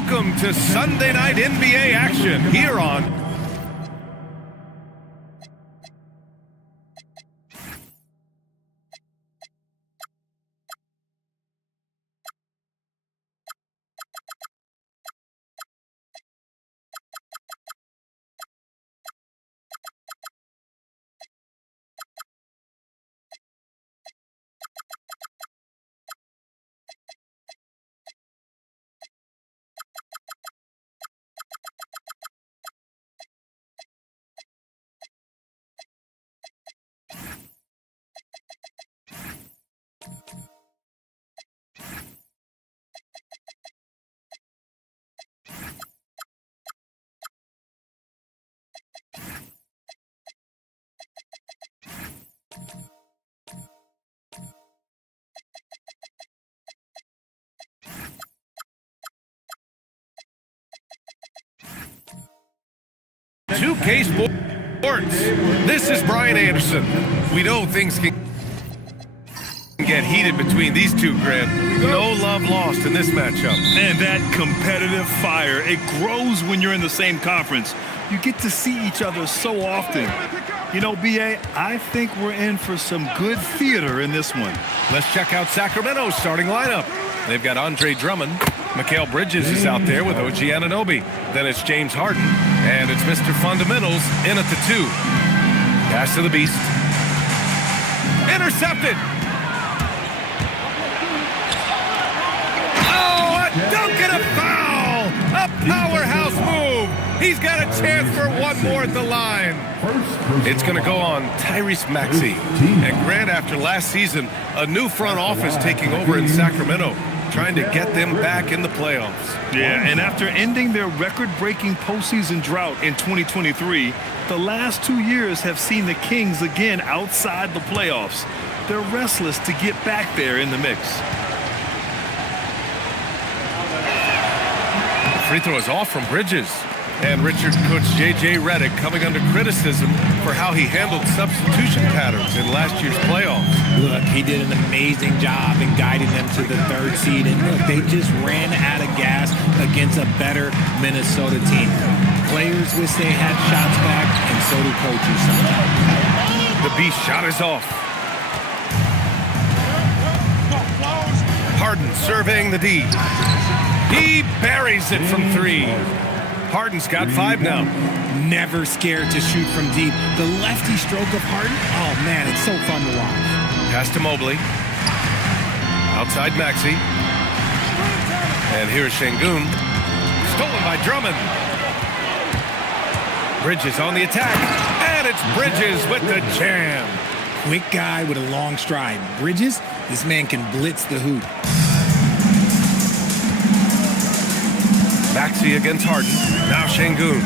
Welcome to Sunday Night NBA action here on K Sports. This is Brian Anderson. We know things can get heated between these two, Grant. No love lost in this matchup. And that competitive fire, it grows when you're in the same conference. You get to see each other so often. You know, B.A., I think we're in for some good theater in this one. Let's check out Sacramento's starting lineup. They've got Andre Drummond. Mikal Bridges is out there with OG Anunoby. Then it's James Harden. And it's Mr. Fundamentals in at the 2. Pass to the Beast. Intercepted. Oh, a dunk and a foul. A powerhouse move. He's got a chance for one more at the line. It's going to go on Tyrese Maxey. And Grant, after last season, a new front office taking over in Sacramento, trying to get them back in the playoffs. Yeah, and after ending their record-breaking postseason drought in 2023, the last 2 years have seen the Kings again outside the playoffs. They're restless to get back there in the mix. The free throw is off from Bridges. And Richard coach J.J. Redick coming under criticism for how he handled substitution patterns in last year's playoffs. Look, he did an amazing job in guiding them to the 3rd seed. And look, they just ran out of gas against a better Minnesota team. Players wish they had shots back, and so do coaches sometimes. The Beast shot is off. Harden surveying the D. He buries it from 3. Harden's got 5 now. Never scared to shoot from deep. The lefty stroke of Harden, oh man, it's so fun to watch. Pass to Mobley. Outside Maxey. And here's Şengün. Stolen by Drummond. Bridges on the attack. And it's Bridges with the jam. Quick guy with a long stride. Bridges, this man can blitz the hoop. Maxey against Harden. Now Şengün.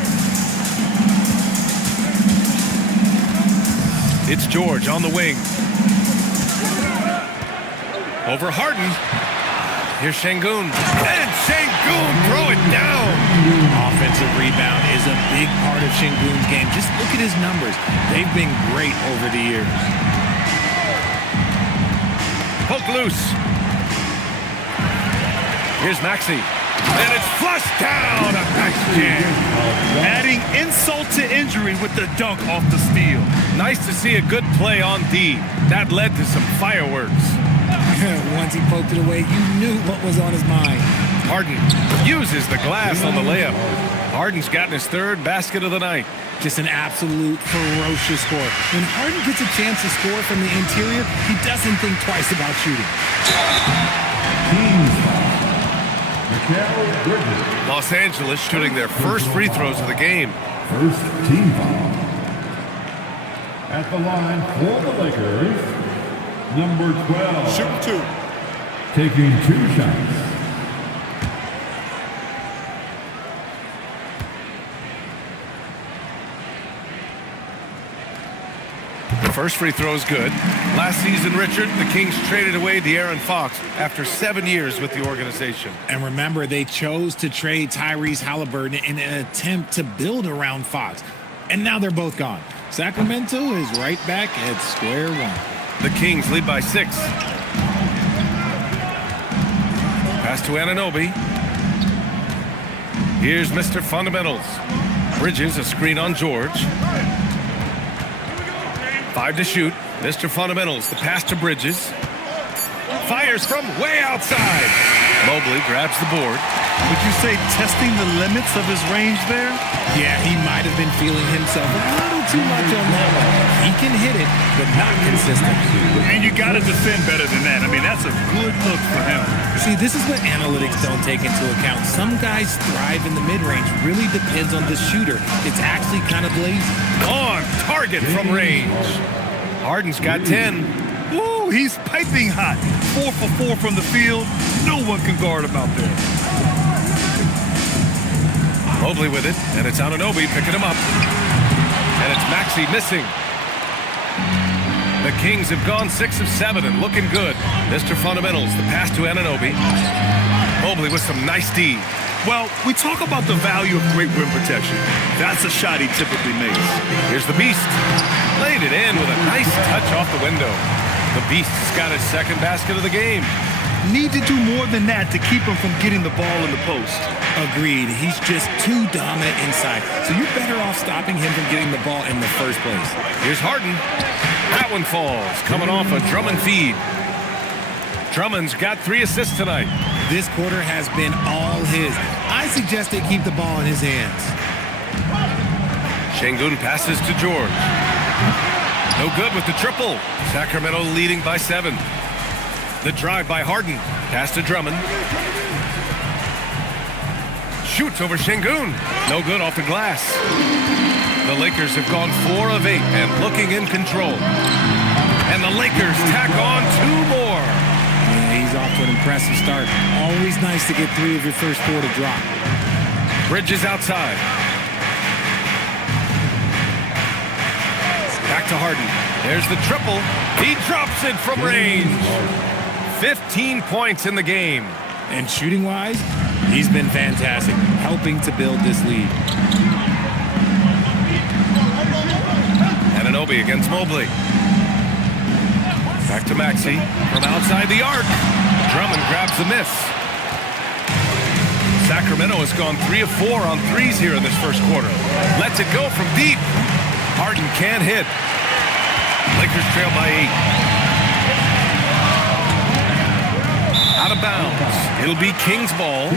It's George on the wing. Over Harden. Here's Şengün. And Şengün throw it down. Offensive rebound is a big part of Şengün's game. Just look at his numbers. They've been great over the years. Poke loose. Here's Maxey. And it's flushed down. A nice jam. Adding insult to injury with the dunk off the steal. Nice to see a good play on D. That led to some fireworks. Once he poked it away, you knew what was on his mind. Harden uses the glass on the layup. Harden's gotten his 3rd basket of the night. Just an absolute ferocious score. When Harden gets a chance to score from the interior, he doesn't think twice about shooting. Los Angeles shooting their first free throws of the game. First team foul. At the line for the Lakers, number 12. Shooting 2. Taking 2 shots. The first free throw is good. Last season, Richard, the Kings traded away De'Aaron Fox after 7 years with the organization. And remember, they chose to trade Tyrese Halliburton in an attempt to build around Fox. And now they're both gone. Sacramento is right back at square one. The Kings lead by 6. Pass to Anunoby. Here's Mr. Fundamentals. Bridges, a screen on George. 5 to shoot. Mr. Fundamentals, the pass to Bridges. Fires from way outside. Mobley grabs the board. Would you say testing the limits of his range there? Yeah, he might have been feeling himself a little too much on that one. He can hit it, but not consistent. And you got to defend better than that. I mean, that's a good look for him. See, this is what analytics don't take into account. Some guys thrive in the mid-range. Really depends on the shooter. It's actually kind of lazy. On target from range. Harden's got 10. Woo, he's piping hot. 4 for 4 from the field. No one can guard him out there. Mobley with it, and it's Anunoby picking him up. And it's Maxey missing. The Kings have gone 6 of 7 and looking good. Mr. Fundamentals, the pass to Anunoby. Mobley with some nice D. Well, we talk about the value of great rim protection. That's a shot he typically makes. Here's the Beast. Laid it in with a nice touch off the window. The Beast's got his second basket of the game. Need to do more than that to keep him from getting the ball in the post. Agreed. He's just too dominant inside. So you're better off stopping him from getting the ball in the first place. Here's Harden. That one falls, coming off a Drummond feed. Drummond's got 3 assists tonight. This quarter has been all his. I suggest they keep the ball in his hands. Şengün passes to George. No good with the triple. Sacramento leading by 7. The drive by Harden. Pass to Drummond. Shoots over Şengün. No good off the glass. The Lakers have gone 4 of 8 and looking in control. And the Lakers tack on 2 more. Yeah, he's off to an impressive start. Always nice to get 3 of your first 4 to drop. Bridges outside. Back to Harden. There's the triple. He drops it from range. 15 points in the game. And shooting-wise, he's been fantastic, helping to build this lead. Anunoby against Mobley. Back to Maxey from outside the arc. Drummond grabs the miss. Sacramento has gone 3 of 4 on threes here in this first quarter. Lets it go from deep. Harden can't hit. Lakers trail by 8. Out of bounds. It'll be Kings ball.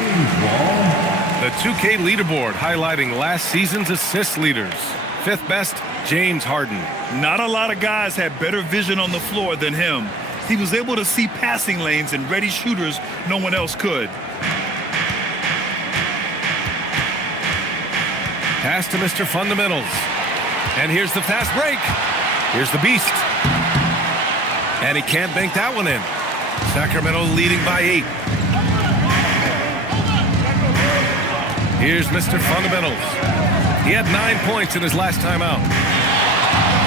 The 2K leaderboard highlighting last season's assist leaders. 5th best, James Harden. Not a lot of guys had better vision on the floor than him. He was able to see passing lanes and ready shooters no one else could. Pass to Mr. Fundamentals. And here's the fast break. Here's the Beast. And he can't bank that one in. Sacramento leading by 8. Here's Mr. Fundamentals. He had 9 points in his last time out.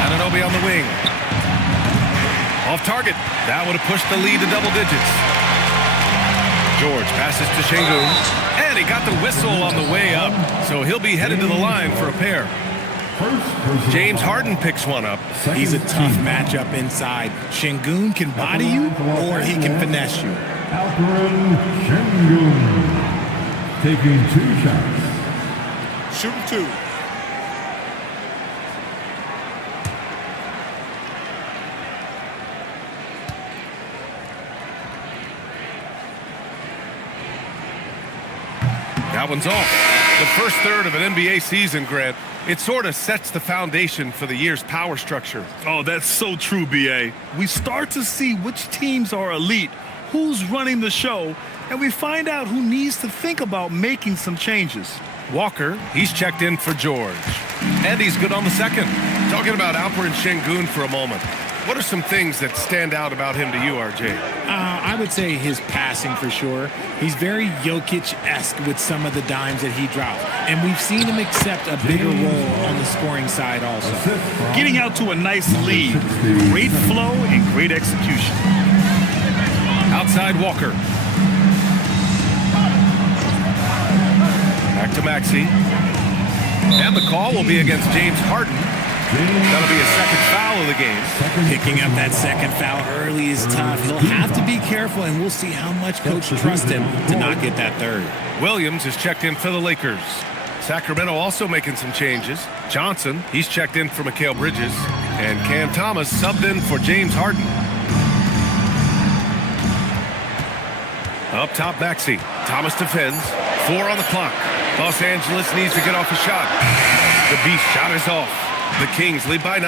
Anunoby on the wing. Off target. That would have pushed the lead to double digits. George passes to Şengün. And he got the whistle on the way up. So he'll be headed to the line for a pair. James Harden picks one up. He's a tough matchup inside. Şengün can body you, or he can finesse you. Alperen Şengün taking 2 shots. Shooting 2. That one's off. The first third of an NBA season, Grant, it sort of sets the foundation for the year's power structure. Oh, that's so true, B.A. We start to see which teams are elite, who's running the show, and we find out who needs to think about making some changes. Walker, he's checked in for George. And he's good on the second. Talking about Alperen Şengün for a moment. What are some things that stand out about him to you, RJ? I would say his passing for sure. He's very Jokic-esque with some of the dimes that he drops. And we've seen him accept a bigger role on the scoring side also. Getting out to a nice lead. Great flow and great execution. Outside Walker. Back to Maxey. And the call will be against James Harden. That'll be a second foul of the game. Picking up that second foul early is tough. He'll have to be careful, and we'll see how much Coach trusts him to not get that third. Williams is checked in for the Lakers. Sacramento also making some changes. Johnson, he's checked in for Mikal Bridges. And Cam Thomas subbed in for James Harden. Up top, Maxey. Thomas defends. 4 on the clock. Los Angeles needs to get off a shot. The Beast shot is off. The Kings lead by 9.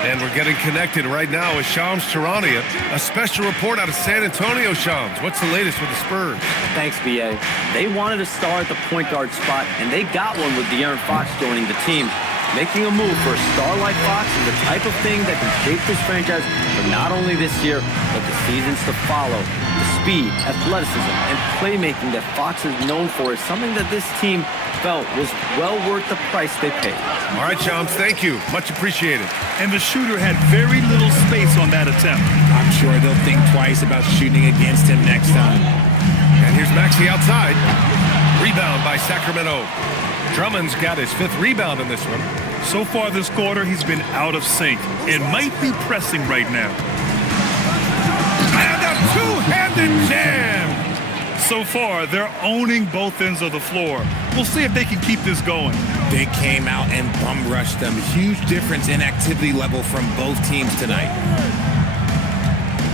And we're getting connected right now with Shams Charania. A special report out of San Antonio, Shams. What's the latest with the Spurs? Thanks, B.A. They wanted a star at the point guard spot, and they got one with De'Aaron Fox joining the team. Making a move for a star like Fox is the type of thing that can shape this franchise for not only this year, but the seasons to follow. The speed, athleticism, and playmaking that Fox is known for is something that this team felt was well worth the price they paid. All right, Shams, thank you. Much appreciated. And the shooter had very little space on that attempt. I'm sure they'll think twice about shooting against him next time. And here's Maxey outside. Rebound by Sacramento. Drummond's got his 5th rebound in this one. So far this quarter, he's been out of sync and might be pressing right now. And a two-handed jam! So far, they're owning both ends of the floor. We'll see if they can keep this going. They came out and bum rushed them. Huge difference in activity level from both teams tonight.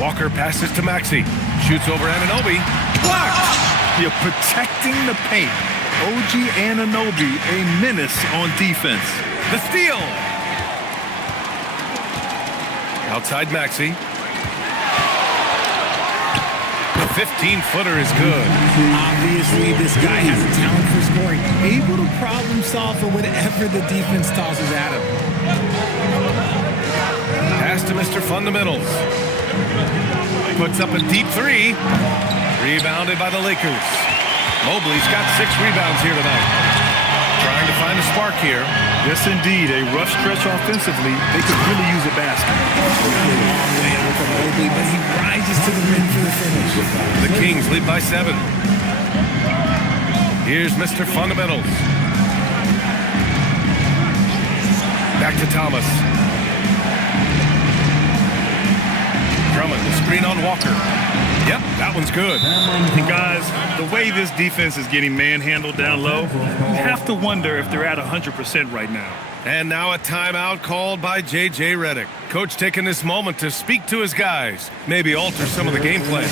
Walker passes to Maxey. Shoots over Anunoby. Blocked! You're protecting the paint. OG Anunoby, a menace on defense. The steal! Outside Maxey. The 15-footer is good. Obviously, this guy has a talent for scoring. Able to problem solve for whatever the defense tosses at him. Pass to Mr. Fundamentals. Puts up a deep 3. Rebounded by the Lakers. Mobley's got 6 rebounds here tonight. Trying to find a spark here. Yes, indeed. A rough stretch offensively. They could really use a basket. A long way over from Mobley, but he rises to the rim for the finish. The Kings lead by 7. Here's Mr. Fundamentals. Back to Thomas. Drummond, the screen on Walker. Yep, that one's good. And guys, the way this defense is getting manhandled down low, you have to wonder if they're at 100% right now. And now a timeout called by J.J. Redick. Coach taking this moment to speak to his guys. Maybe alter some of the game plan.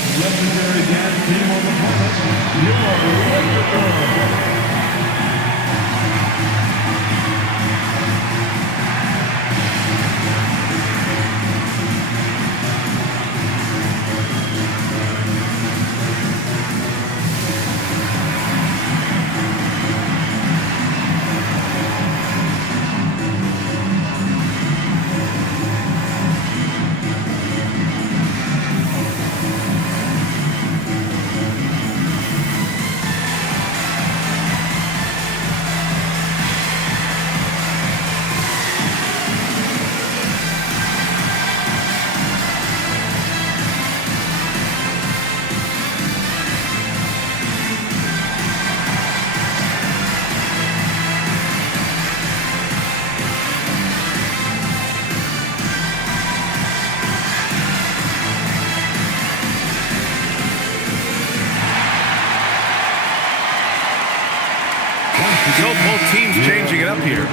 So both teams changing it up here.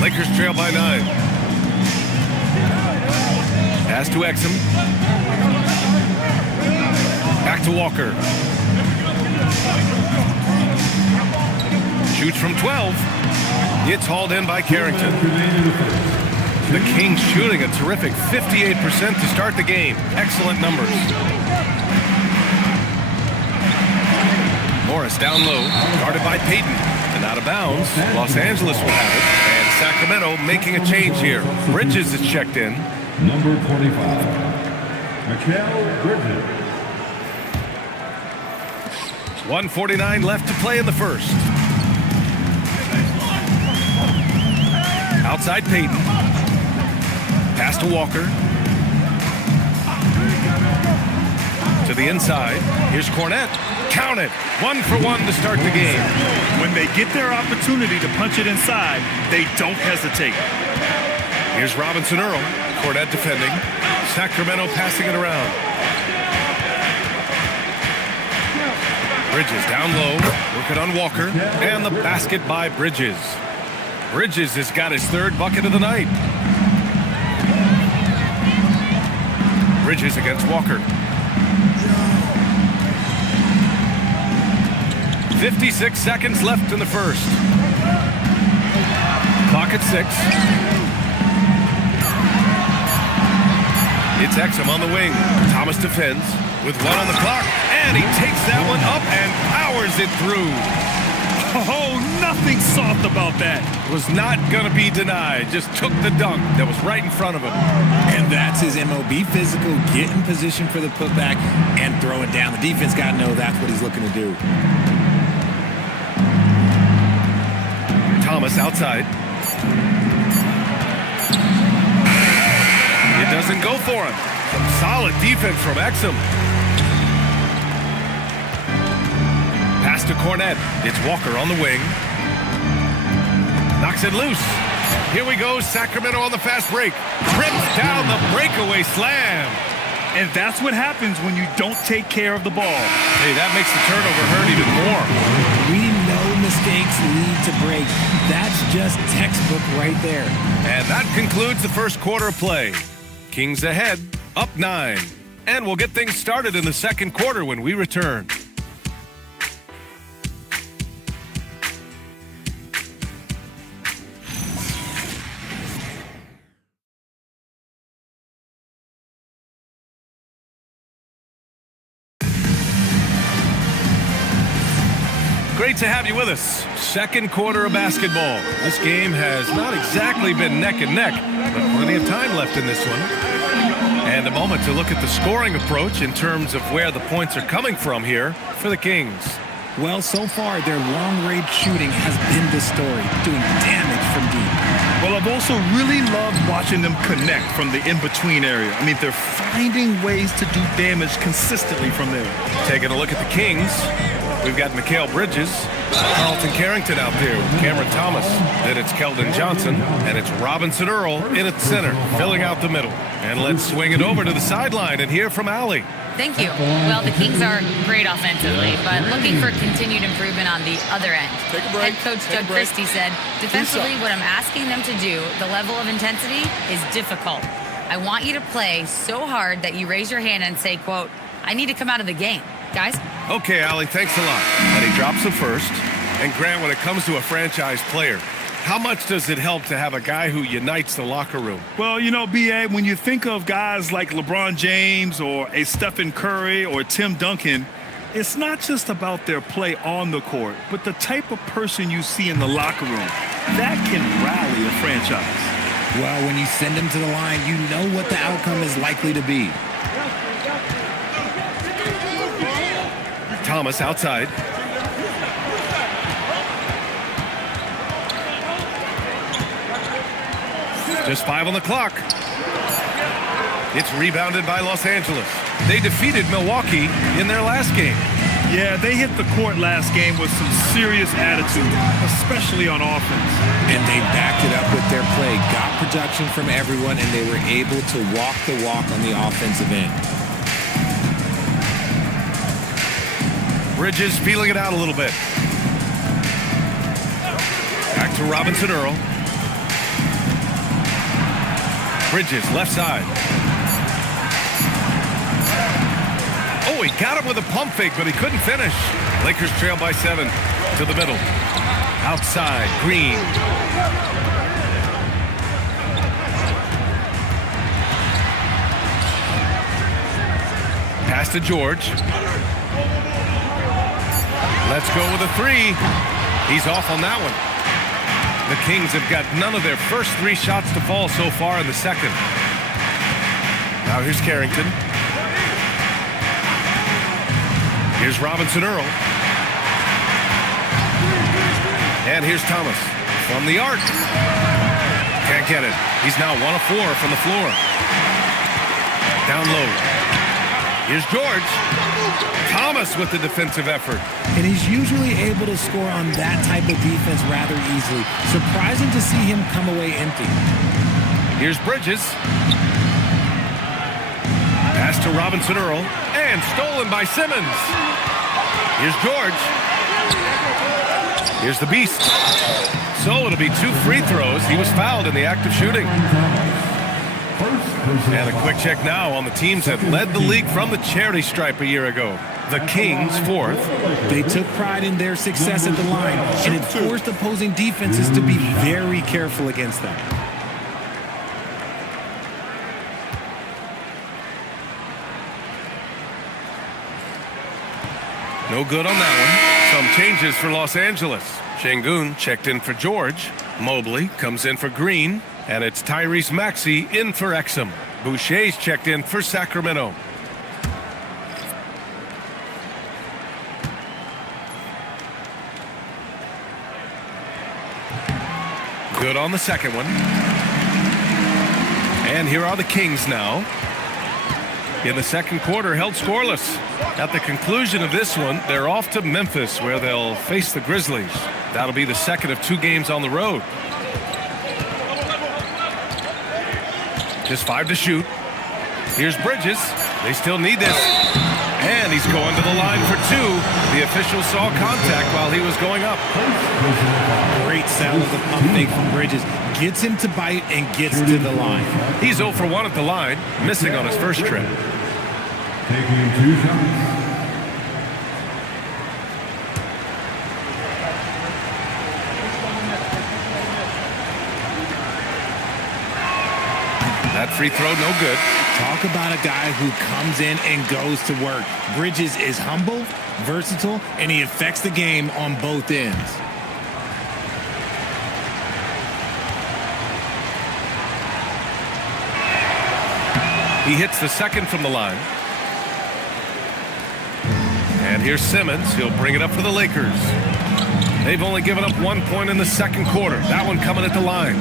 Lakers trail by 9. Pass to Exum. Back to Walker. Shoots from 12. It's hauled in by Carrington. The Kings shooting a terrific 58% to start the game. Excellent numbers. Morris down low, guarded by Payton. And out of bounds, Los Angeles will have it. And Sacramento making a change here. Bridges is checked in. Number 25, Mikal Bridges. 1:49 left to play in the first. Outside Peyton. Pass to Walker. To the inside. Here's Cornette. Count it. 1 for 1 to start the game. When they get their opportunity to punch it inside, they don't hesitate. Here's Robinson Earl. Cornette defending. Sacramento passing it around. Bridges down low. Working on Walker. And the basket by Bridges. Bridges has got his 3rd bucket of the night. Bridges against Walker. 56 seconds left in the first. Clock at 6. It's Exum on the wing. Thomas defends with 1 on the clock, and he takes that one up and powers it through. Oh, nothing soft about that. Was not going to be denied. Just took the dunk that was right in front of him. And that's his MO. Be physical, get in position for the putback, and throw it down. The defense got to know that's what he's looking to do. Thomas outside. It doesn't go for him. Some solid defense from Exum. Pass to Cornette. It's Walker on the wing. Knocks it loose. Here we go. Sacramento on the fast break. Trips down the breakaway slam. And that's what happens when you don't take care of the ball. Hey, that makes the turnover hurt even more. We know mistakes lead to breaks. That's just textbook right there. And that concludes the first quarter of play. Kings ahead, up 9. And we'll get things started in the second quarter when we return. Great to have you with us. Second quarter of basketball. This game has not exactly been neck and neck, but plenty of time left in this one. And a moment to look at the scoring approach in terms of where the points are coming from here for the Kings. Well, so far, their long-range shooting has been the story, doing damage from deep. Well, I've also really loved watching them connect from the in-between area. I mean, they're finding ways to do damage consistently from there. Taking a look at the Kings. We've got Mikal Bridges, Carlton Carrington out there with Cameron Thomas. Then it's Keldon Johnson, and it's Robinson Earl in at center, filling out the middle. And let's swing it over to the sideline and hear from Allie. Thank you. Well, the Kings are great offensively, but looking for continued improvement on the other end. Head coach Doug Christie said, defensively, what I'm asking them to do, the level of intensity, is difficult. I want you to play so hard that you raise your hand and say, quote, I need to come out of the game. Guys? Okay, Allie, thanks a lot. And he drops the first. And Grant, when it comes to a franchise player, how much does it help to have a guy who unites the locker room? Well, you know, B.A., when you think of guys like LeBron James or a Stephen Curry or Tim Duncan, it's not just about their play on the court, but the type of person you see in the locker room. That can rally a franchise. Well, when you send them to the line, you know what the outcome is likely to be. Thomas outside. Just 5 on the clock. It's rebounded by Los Angeles. They defeated Milwaukee in their last game. Yeah, they hit the court last game with some serious attitude, especially on offense. And they backed it up with their play, got production from everyone, and they were able to walk the walk on the offensive end. Bridges feeling it out a little bit. Back to Robinson Earl. Bridges, left side. Oh, he got him with a pump fake, but he couldn't finish. Lakers trail by 7 to the middle. Outside, Green. Pass to George. Let's go with a 3. He's off on that one. The Kings have got none of their first 3 shots to fall so far in the second. Now here's Carrington. Here's Robinson Earl. And here's Thomas from the arc. Can't get it. He's now 1 of 4 from the floor. Down low. Here's George. Thomas with the defensive effort. And he's usually able to score on that type of defense rather easily. Surprising to see him come away empty. Here's Bridges. Pass to Robinson Earl. And stolen by Simmons. Here's George. Here's the Beast. So it'll be 2 free throws. He was fouled in the act of shooting. And a quick check now on the teams that led the league from the charity stripe a year ago. The Kings 4th. They took pride in their success at the line, and it forced opposing defenses to be very careful against them. No good on that one. Some changes for Los Angeles. Şengün checked in for George. Mobley comes in for Green. And it's Tyrese Maxey in for Exum. Boucher's checked in for Sacramento. Good on the second one. And here are the Kings now. In the second quarter, held scoreless. At the conclusion of this one, they're off to Memphis, where they'll face the Grizzlies. That'll be the second of 2 games on the road. Just 5 to shoot. Here's Bridges. They still need this. And he's going to the line for 2. The official saw contact while he was going up. Great sound of the pump fake from Bridges. Gets him to bite and gets to the line. He's 0 for 1 at the line, missing on his first trip. Taking 2 shots. That free throw, no good. Talk about a guy who comes in and goes to work. Bridges is humble, versatile, and he affects the game on both ends. He hits the second from the line. And here's Simmons. He'll bring it up for the Lakers. They've only given up 1 point in the second quarter. That one coming at the line.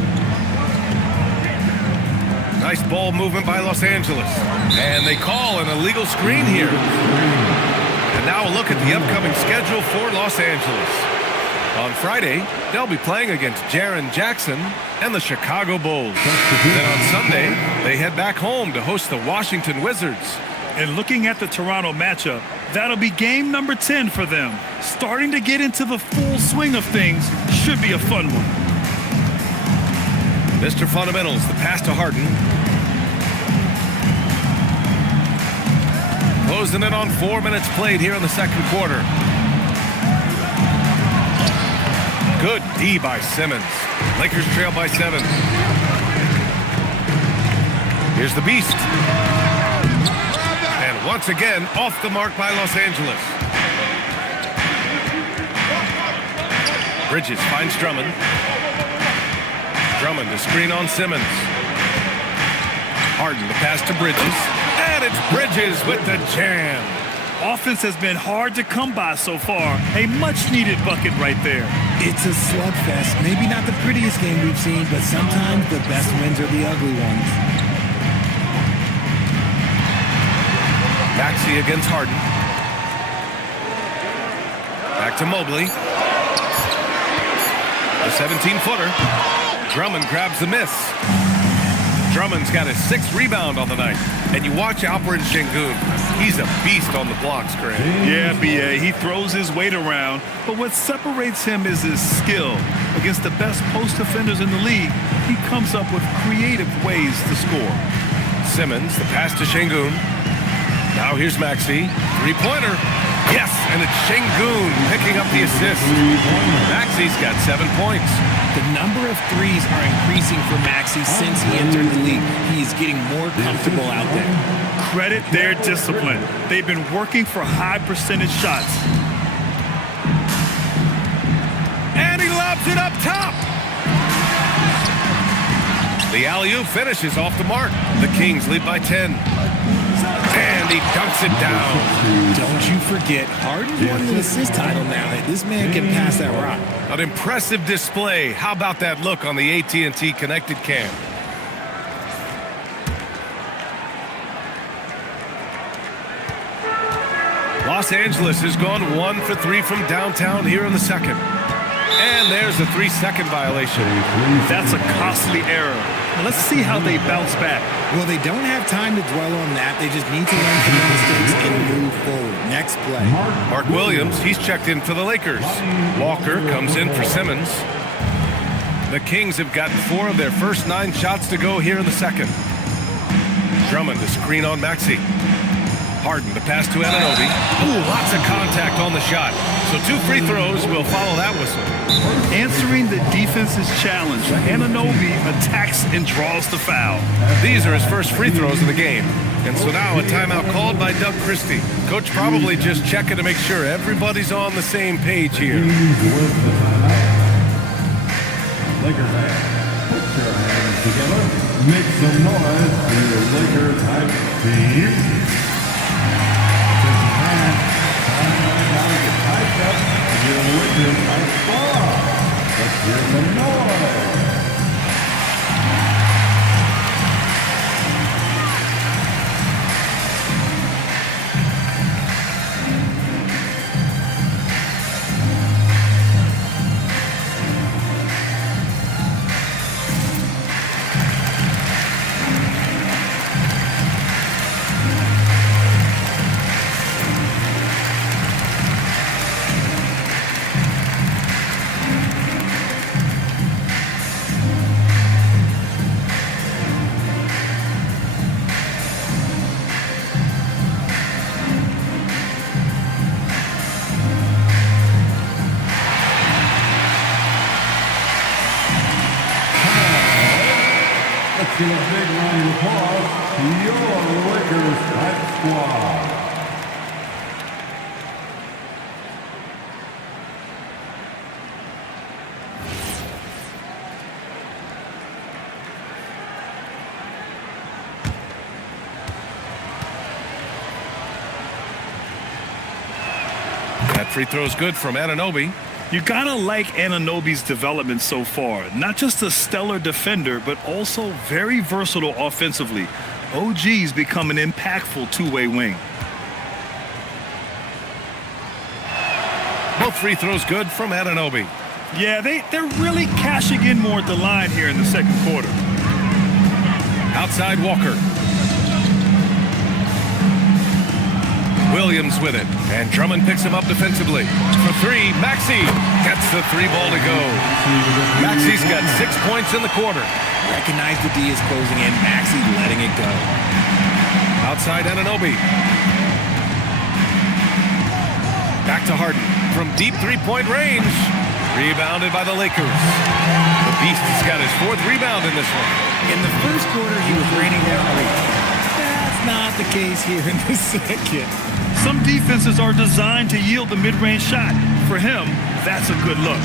Nice ball movement by Los Angeles. And they call an illegal screen here. And now a look at the upcoming schedule for Los Angeles. On Friday, they'll be playing against Jaren Jackson and the Chicago Bulls. Then on Sunday, they head back home to host the Washington Wizards. And looking at the Toronto matchup, that'll be game number 10 for them. Starting to get into the full swing of things. Should be a fun one. Mr. Fundamentals, the pass to Harden. Closing in on 4 minutes played here in the second quarter. Good D by Simmons. Lakers trail by 7. Here's the Beast. And once again, off the mark by Los Angeles. Bridges finds Drummond. Drummond to screen on Simmons. Harden the pass to Bridges. And it's Bridges with the jam. Offense has been hard to come by so far. A much-needed bucket right there. It's a slugfest. Maybe not the prettiest game we've seen, but sometimes the best wins are the ugly ones. Maxey against Harden. Back to Mobley. The 17-footer. Drummond grabs the miss. Drummond's got his 6th rebound on the night. And you watch Alperen Şengün. He's a beast on the blocks, Grant. Yeah, B.A. He throws his weight around, but what separates him is his skill. Against the best post defenders in the league, he comes up with creative ways to score. Simmons, the pass to Şengün. Now here's Maxey. 3-pointer. Yes, and it's Şengün picking up the assist. Maxey's got 7 points. The number of threes are increasing for Maxey since he entered the league. He's getting more comfortable out there. Credit their discipline. They've been working for high percentage shots. And he lobs it up top. The alley-oop finishes off the mark. The Kings lead by 10. And and he dunks it down. Don't you forget, Harden's won an assist title now. This man can pass that rock. An impressive display. How about that look on the AT&T connected cam? Los Angeles has gone 1 for 3 from downtown here in the second. And there's a 3-second violation. That's a costly error. Now let's see how they bounce back. Well, they don't have time to dwell on that. They just need to learn from their mistakes and move forward. Next play. Mark Williams, he's checked in for the Lakers. Walker comes in for Simmons. The Kings have gotten 4 of their first 9 shots to go here in the second. Drummond, the screen on Maxey. Harden, the pass to Anunoby. Ooh, lots of contact on the shot. So 2 free throws will follow that whistle. Answering the defense's challenge, Anunoby attacks and draws the foul. These are his first free throws of the game. And so now a timeout called by Doug Christie. Coach probably just checking to make sure everybody's on the same page here. Lakers fans, put your hands together. Make some noise for your Lakers hype team. Your Lakers hype squad. Let's hear some noise. Give a big round of applause to your Lakers hype squad. That free throw's good from Anunoby. You gotta like Anunoby's development so far. Not just a stellar defender, but also very versatile offensively. OG's become an impactful two-way wing. Both free throws good from Anunoby. Yeah, they're really cashing in more at the line here in the second quarter. Outside Walker. Williams with it, and Drummond picks him up defensively. For 3, Maxey gets the 3 ball to go. Maxey's got 6 points in the quarter. Recognize the D is closing in. Maxey letting it go. Outside Anunoby. Back to Harden from deep 3-point range. Rebounded by the Lakers. The Beast has got his 4th rebound in this one. In the first quarter, he was raining down threes. That's not the case here in the second. Some defenses are designed to yield the mid-range shot. For him, that's a good look.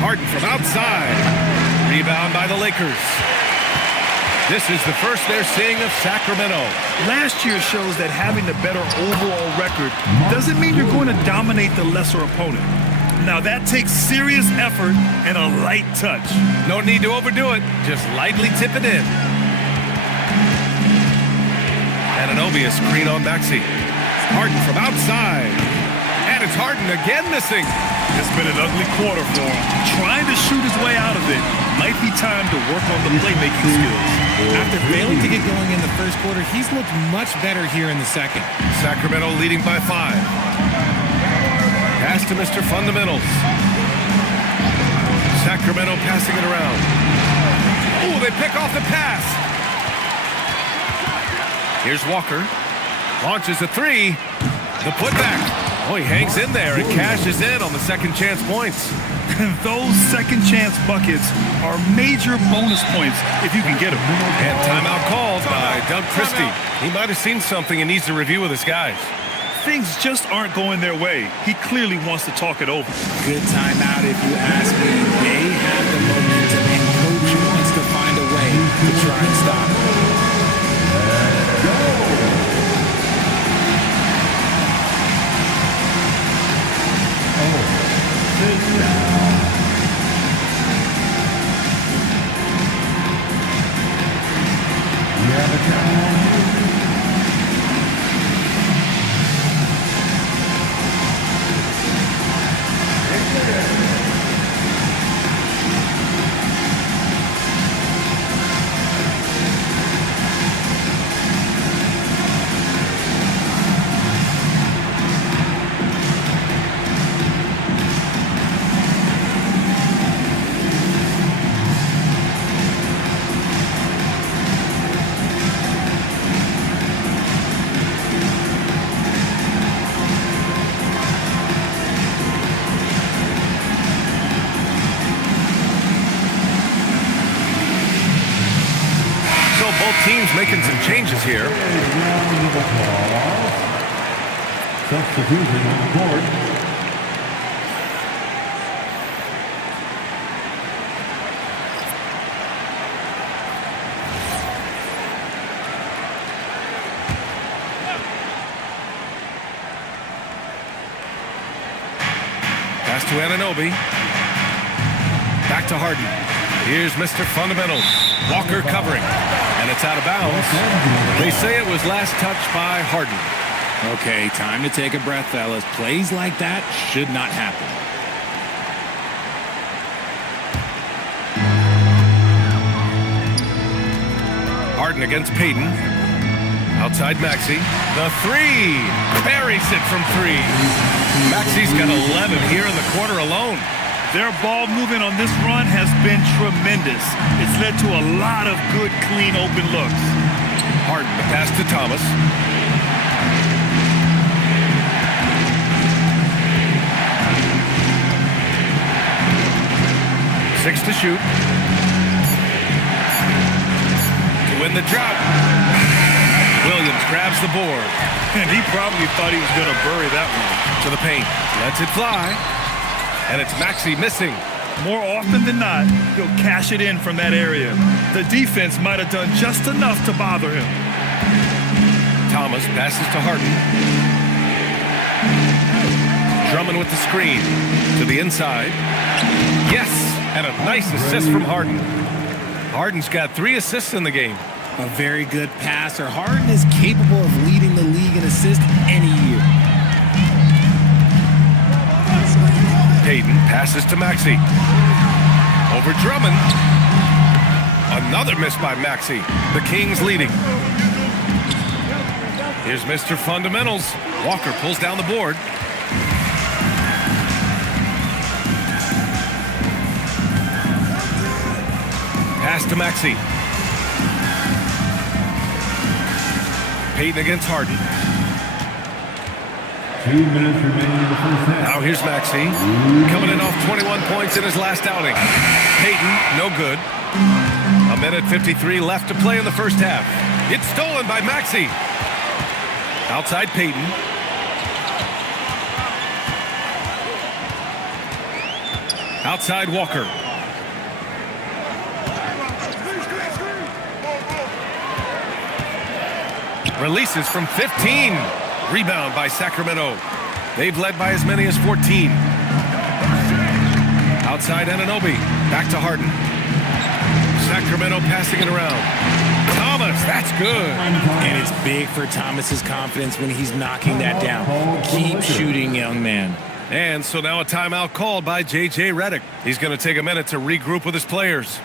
Harden from outside. Rebound by the Lakers. This is the first they're seeing of Sacramento. Last year shows that having the better overall record doesn't mean you're going to dominate the lesser opponent. Now that takes serious effort and a light touch. No need to overdo it. Just lightly tip it in. Anunoby, a screen on Maxey. Harden from outside. And it's Harden again missing. It's been an ugly quarter for him. Trying to shoot his way out of it. Might be time to work on the playmaking skills. After failing to get going in the first quarter, he's looked much better here in the second. Sacramento leading by 5. Pass to Mr. Fundamentals. Sacramento passing it around. Oh, they pick off the pass. Here's Walker. Launches a 3. The putback. Oh, he hangs in there and cashes in on the second chance points. Those second chance buckets are major bonus points if you can get them. And timeout called by Doug Christie. He might have seen something and needs to review with his guys. Things just aren't going their way. He clearly wants to talk it over. Good timeout if you ask me. They have the momentum and coach wants to find a way to try and stop it. Go! Both teams making some changes here. Round of applause. Substitution on the court. Pass to Anunoby. Back to Harden. Here's Mr. Fundamentals. Walker covering. And it's out of bounds. They say it was last touched by Harden. Okay, time to take a breath, fellas. Plays like that should not happen. Harden against Payton. Outside Maxey. The three. Buries it from three. Maxey's got 11 here in the quarter alone. Their ball movement on this run has been tremendous. It's led to a lot of good, clean, open looks. Harden, the pass to Thomas. Six to shoot. To win the drop. Williams grabs the board. And he probably thought he was going to bury that one. To the paint. Lets it fly. And it's Maxey missing. More often than not, he'll cash it in from that area. The defense might have done just enough to bother him. Thomas passes to Harden. Drummond with the screen. To the inside. Yes! And a nice assist from Harden. Harden's got 3 assists in the game. A very good passer. Harden is capable of leading the league in assists any year. Payton passes to Maxey. Over Drummond. Another miss by Maxey. The Kings leading. Here's Mr. Fundamentals. Walker pulls down the board. Pass to Maxey. Payton against Harden. 2 minutes remaining in the first half. Now here's Maxey. Coming in off 21 points in his last outing. Payton, no good. 1:53 left to play in the first half. It's stolen by Maxey. Outside Payton. Outside Walker. Releases from 15. Rebound by Sacramento. They've led by as many as 14. Outside Anunoby. Back to Harden. Sacramento passing it around. Thomas, that's good. And it's big for Thomas's confidence when he's knocking that down. Keep shooting, young man. And so now a timeout called by J.J. Redick. He's going to take a minute to regroup with his players.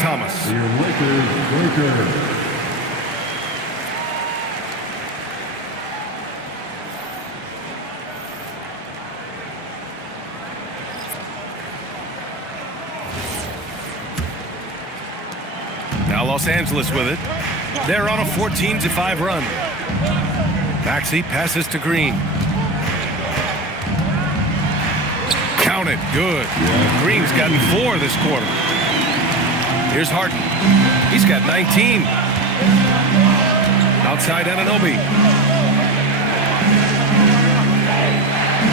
Thomas. Your Lakers breaker. Now Los Angeles with it. They're on a 14-5 run. Maxey passes to Green. Count it. Good. Green's gotten 4 this quarter. Here's Harden. He's got 19. outside Anunoby.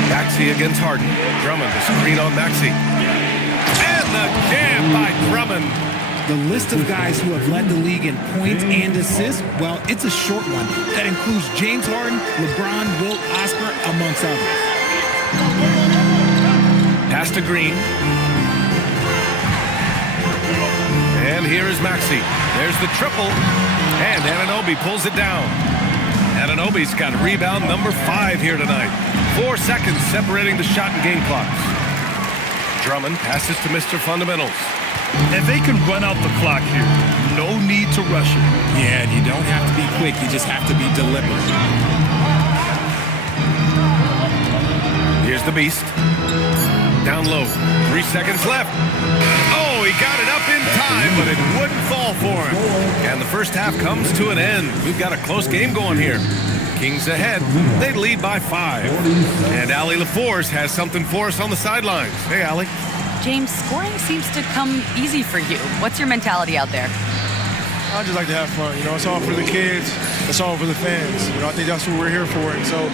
Maxey against Harden. Drummond, the screen on Maxey. And the jam by Drummond. The list of guys who have led the league in points and assists, well, it's a short one. That includes James Harden, LeBron, Wilt, Oscar, amongst others. Pass to Green. And here is Maxey. There's the triple. And Anunoby pulls it down. Anunoby's got rebound number 5 here tonight. 4 seconds separating the shot and game clocks. Drummond passes to Mr. Fundamentals. And they can run out the clock here. No need to rush it. Yeah, you don't have to be quick. You just have to be deliberate. Here's the Beast. Down low. 3 seconds left. Oh, he got it up in time, but it wouldn't fall for him. And the first half comes to an end. We've got a close game going here. Kings ahead. They lead by 5. And Allie LaForce has something for us on the sidelines. Hey, Allie. James, scoring seems to come easy for you. What's your mentality out there? I just like to have fun. It's all for the kids. It's all for the fans. I think that's what we're here for. And so,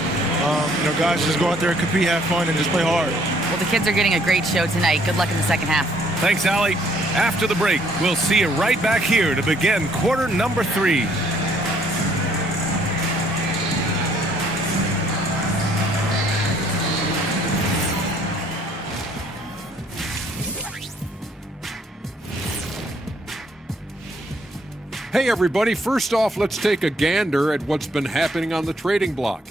guys, just go out there and compete, have fun, and just play hard. Well, the kids are getting a great show tonight. Good luck in the second half. Thanks, Allie. After the break, we'll see you right back here to begin quarter number 3. Hey everybody, first off, let's take a gander at what's been happening on the trading block.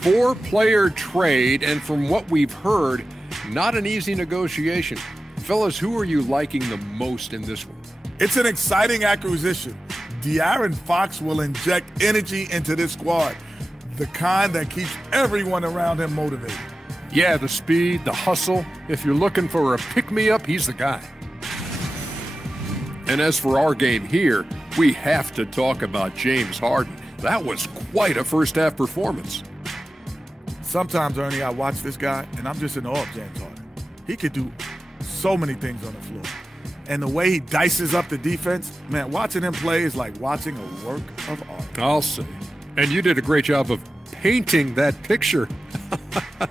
4-player trade, and from what we've heard, not an easy negotiation. Fellas, who are you liking the most in this one? It's an exciting acquisition. De'Aaron Fox will inject energy into this squad, the kind that keeps everyone around him motivated. Yeah, the speed, the hustle. If you're looking for a pick-me-up, he's the guy. And as for our game here, we have to talk about James Harden. That was quite a first-half performance. Sometimes, Ernie, I watch this guy, and I'm just in awe of James Harden. He could do so many things on the floor. And the way he dices up the defense, man, watching him play is like watching a work of art. I'll say. And you did a great job of painting that picture.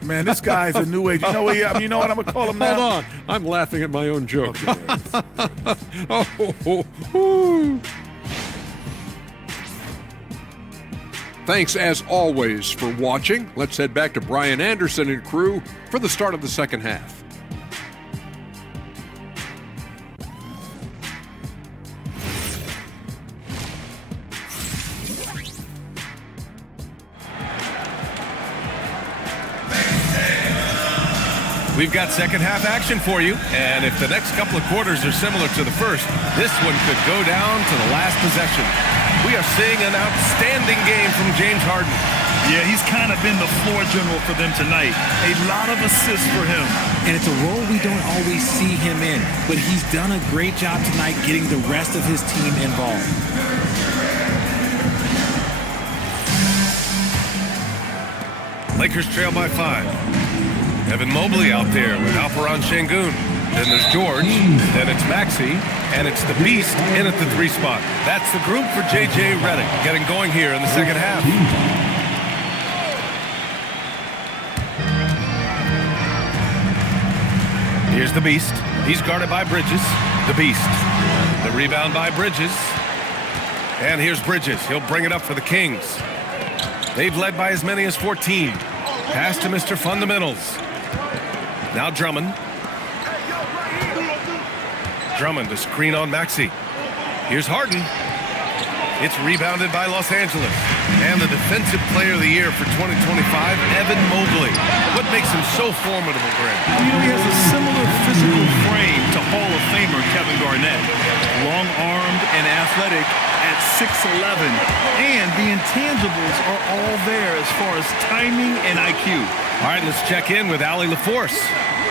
Man, this guy is a new age. You know what I'm going to call him now? Hold on. I'm laughing at my own joke. Okay. Thanks, as always, for watching. Let's head back to Brian Anderson and crew for the start of the second half. We've got second half action for you, and if the next couple of quarters are similar to the first, this one could go down to the last possession. We are seeing an outstanding game from James Harden. Yeah, he's kind of been the floor general for them tonight. A lot of assists for him. And it's a role we don't always see him in, but he's done a great job tonight getting the rest of his team involved. Lakers trail by 5. Evan Mobley out there with Alperon Şengün. Then there's George, then it's Maxey, and it's the Beast in at the 3 spot. That's the group for J.J. Redick getting going here in the second half. Here's the Beast. He's guarded by Bridges. The Beast. The rebound by Bridges. And here's Bridges. He'll bring it up for the Kings. They've led by as many as 14. Pass to Mr. Fundamentals. Now Drummond. Drummond to screen on Maxey. Here's Harden. It's rebounded by Los Angeles. And the Defensive Player of the Year for 2025, Evan Mobley. What makes him so formidable, Grant? He has a similar physical frame to Hall of Famer Kevin Garnett. Long-armed and athletic at 6'11". And the intangibles are all there as far as timing and IQ. All right, let's check in with Allie LaForce.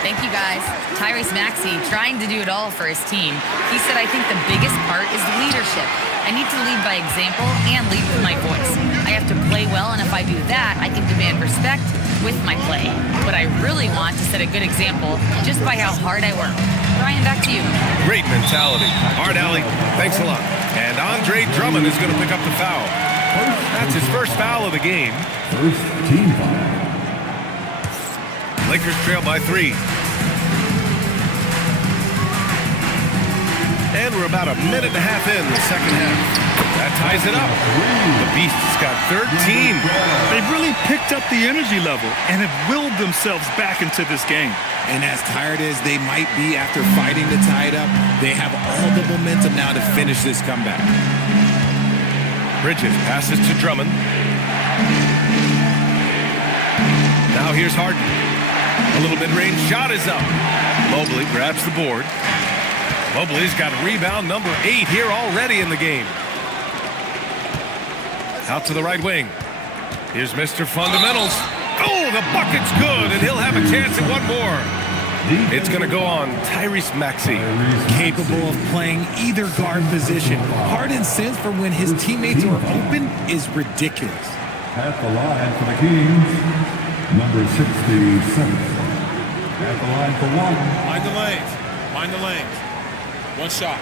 Thank you, guys. Tyrese Maxey trying to do it all for his team. He said, I think the biggest part is leadership. I need to lead by example and lead with my voice. I have to play well, and if I do that, I can demand respect with my play. But I really want to set a good example just by how hard I work. Brian, back to you. Great mentality. All right, Allie, thanks a lot. And Andre Drummond is going to pick up the foul. That's his first foul of the game. First team foul. Lakers trail by 3. And we're about a minute and a half in the second half. That ties it up. The Beasts got 13. They've really picked up the energy level and have willed themselves back into this game. And as tired as they might be after fighting to tie it up, they have all the momentum now to finish this comeback. Bridges passes to Drummond. Now here's Harden. A little mid-range shot is up. Mobley grabs the board. Mobley's got rebound number 8 here already in the game. Out to the right wing. Here's Mr. Fundamentals. Oh, the bucket's good, and he'll have a chance at one more. It's going to go on Tyrese Maxey. Capable of playing either guard position. Harden's sense for when his teammates are open is ridiculous. At the line for the Kings, number 67. At the line for 1. Mind the lanes. Mind the lanes. One shot.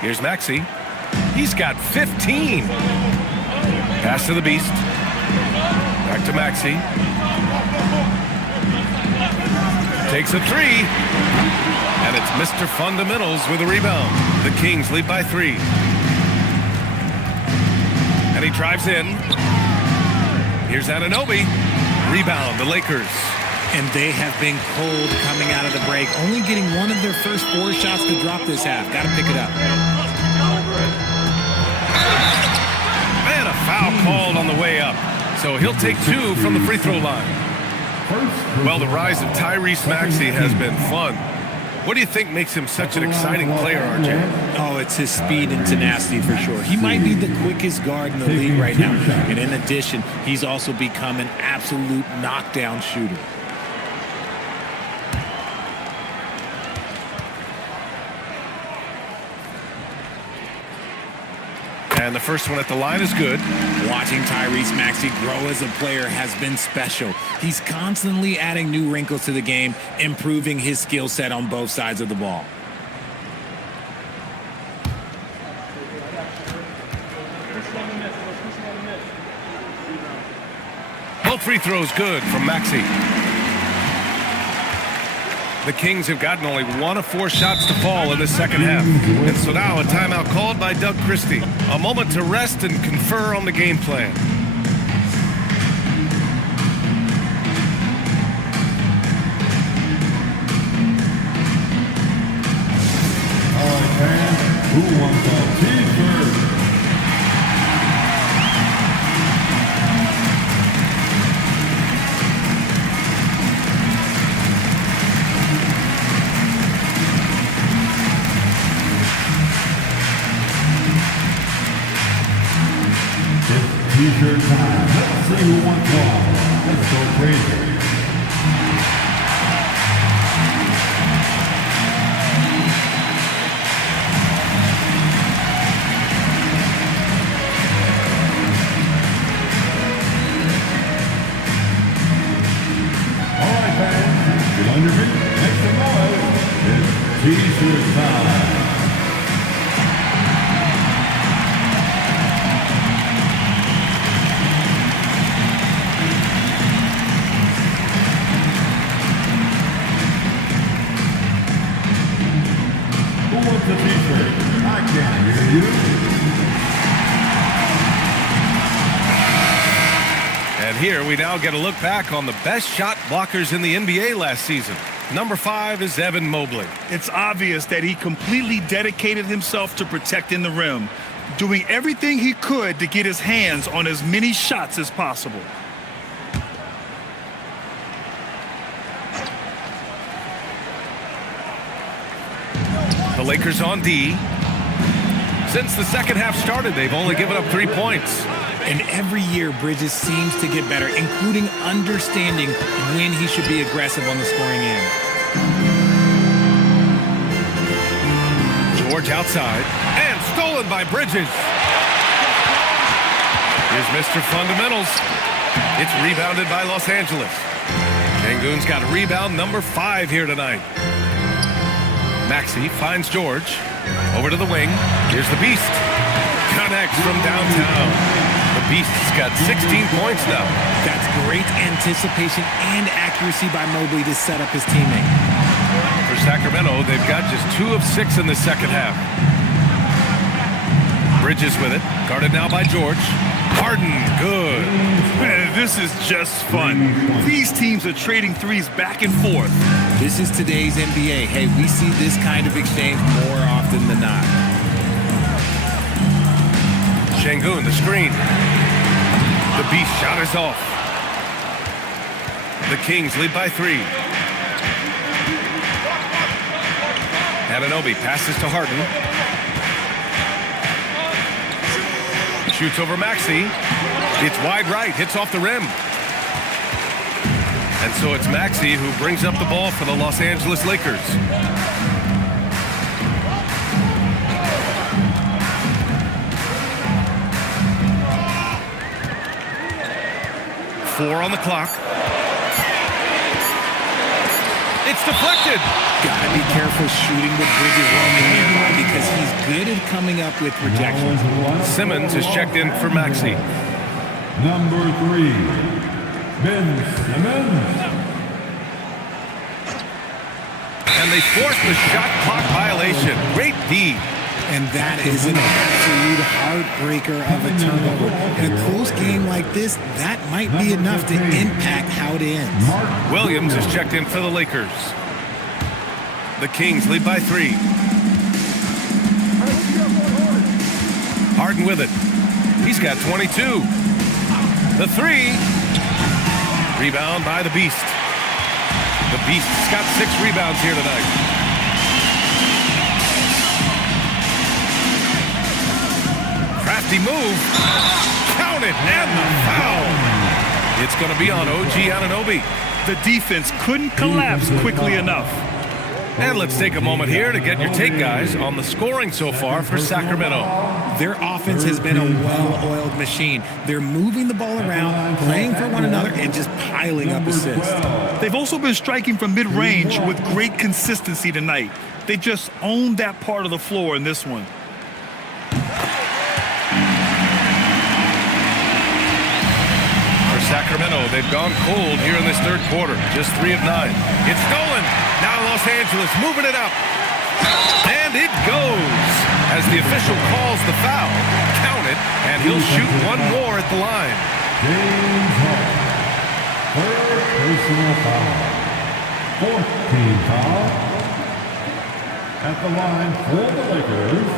Here's Maxey. He's got 15. Pass to the Beast. Back to Maxey. Takes a 3. And it's Mr. Fundamentals with a rebound. The Kings lead by 3. And he drives in. Here's Anunoby. Rebound, the Lakers. And they have been cold coming out of the break, only getting one of their first 4 shots to drop this half. Got to pick it up. Man, a foul called on the way up. So he'll take 2 from the free throw line. Well, the rise of Tyrese Maxey has been fun. What do you think makes him such an exciting player, RJ? Oh, it's his speed and tenacity for sure. He might be the quickest guard in the league right now. And in addition, he's also become an absolute knockdown shooter. And the first one at the line is good. Watching Tyrese Maxey grow as a player has been special. He's constantly adding new wrinkles to the game, improving his skill set on both sides of the ball. Both free throws good from Maxey. The Kings have gotten only 1 of 4 shots to fall in the second half. And so now a timeout called by Doug Christie. A moment to rest and confer on the game plan. All right, fans, who wants a t-shirt? T-shirt time. Let's see who wants one. Let's go crazy. All right, fans. Get on your feet. Make some noise. It's T-shirt time. The t-shirt. I can't hear you. And here we now get a look back on the best shot blockers in the NBA last season. Number 5 is Evan Mobley. It's obvious that he completely dedicated himself to protecting the rim, doing everything he could to get his hands on as many shots as possible. The Lakers on D. Since the second half started, they've only given up 3 points. And every year, Bridges seems to get better, including understanding when he should be aggressive on the scoring end. George outside, and stolen by Bridges. Here's Mr. Fundamentals. It's rebounded by Los Angeles. Şengün's got rebound number 5 here tonight. Maxey finds George. Over to the wing. Here's the Beast. Connects from downtown. The Beast's got 16 points now. That's great anticipation and accuracy by Mobley to set up his teammate. For Sacramento, they've got just 2 of 6 in the second half. Bridges with it. Guarded now by George. Harden, good. Man, this is just fun. These teams are trading threes back and forth. This is today's NBA. Hey, we see this kind of exchange more often than not. Şengün, the screen. The Beast shot is off. The Kings lead by 3. Anunoby passes to Harden. Shoots over Maxey. It's wide right, hits off the rim. And so it's Maxey who brings up the ball for the Los Angeles Lakers. Four on the clock. It's deflected. Gotta be careful shooting with Bridges roaming nearby because he's good at coming up with rejection. Simmons is checked in for Maxey. Number 3, Ben Simmons. And they force the shot clock violation. Great D. And that is an absolute heartbreaker of a turnover. In a close game like this, that might be enough to impact how it ends. Williams is checked in for the Lakers. The Kings lead by 3. Harden with it. He's got 22. The 3. Rebound by the Beast. The Beast's got 6 rebounds here tonight. Crafty move. Count it, and the foul. It's going to be on OG Anunoby. The defense couldn't collapse quickly enough. And let's take a moment here to get your take, guys, on the scoring so far for Sacramento. Their offense has been a well-oiled machine. They're moving the ball around, playing for one another, and just piling up assists. They've also been striking from mid-range with great consistency tonight. They just owned that part of the floor in this one. For Sacramento, they've gone cold here in this third quarter. Just 3 of 9. It's stolen. Now Los Angeles moving it up. And it goes. As the official calls the foul, count it, and he'll shoot one more at the line. James Harden. Third personal foul. 4th team foul. At the line for the Lakers,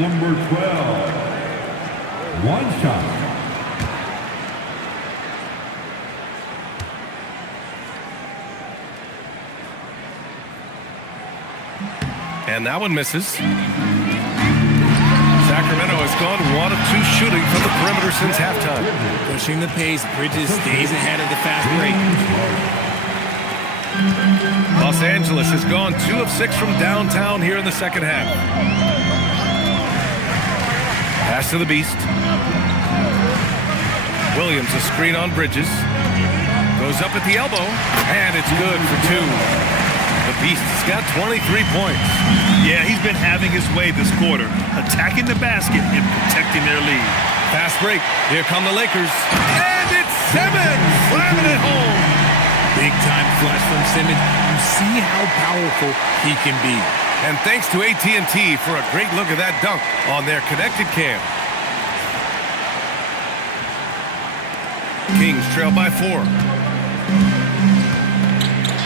number 12. 1 shot. And that one misses. Sacramento has gone 1 of 2 shooting from the perimeter since halftime. Pushing the pace, Bridges stays ahead of the fast break. Los Angeles has gone 2 of 6 from downtown here in the second half. Pass to the Beast. Williams a screen on Bridges. Goes up at the elbow, and it's good for 2. The Beast's got 23 points. Yeah, he's been having his way this quarter, attacking the basket and protecting their lead. Fast break. Here come the Lakers. And it's Simmons slamming it home. Big time flush from Simmons. You see how powerful he can be. And thanks to AT&T for a great look at that dunk on their connected cam. Kings trail by 4.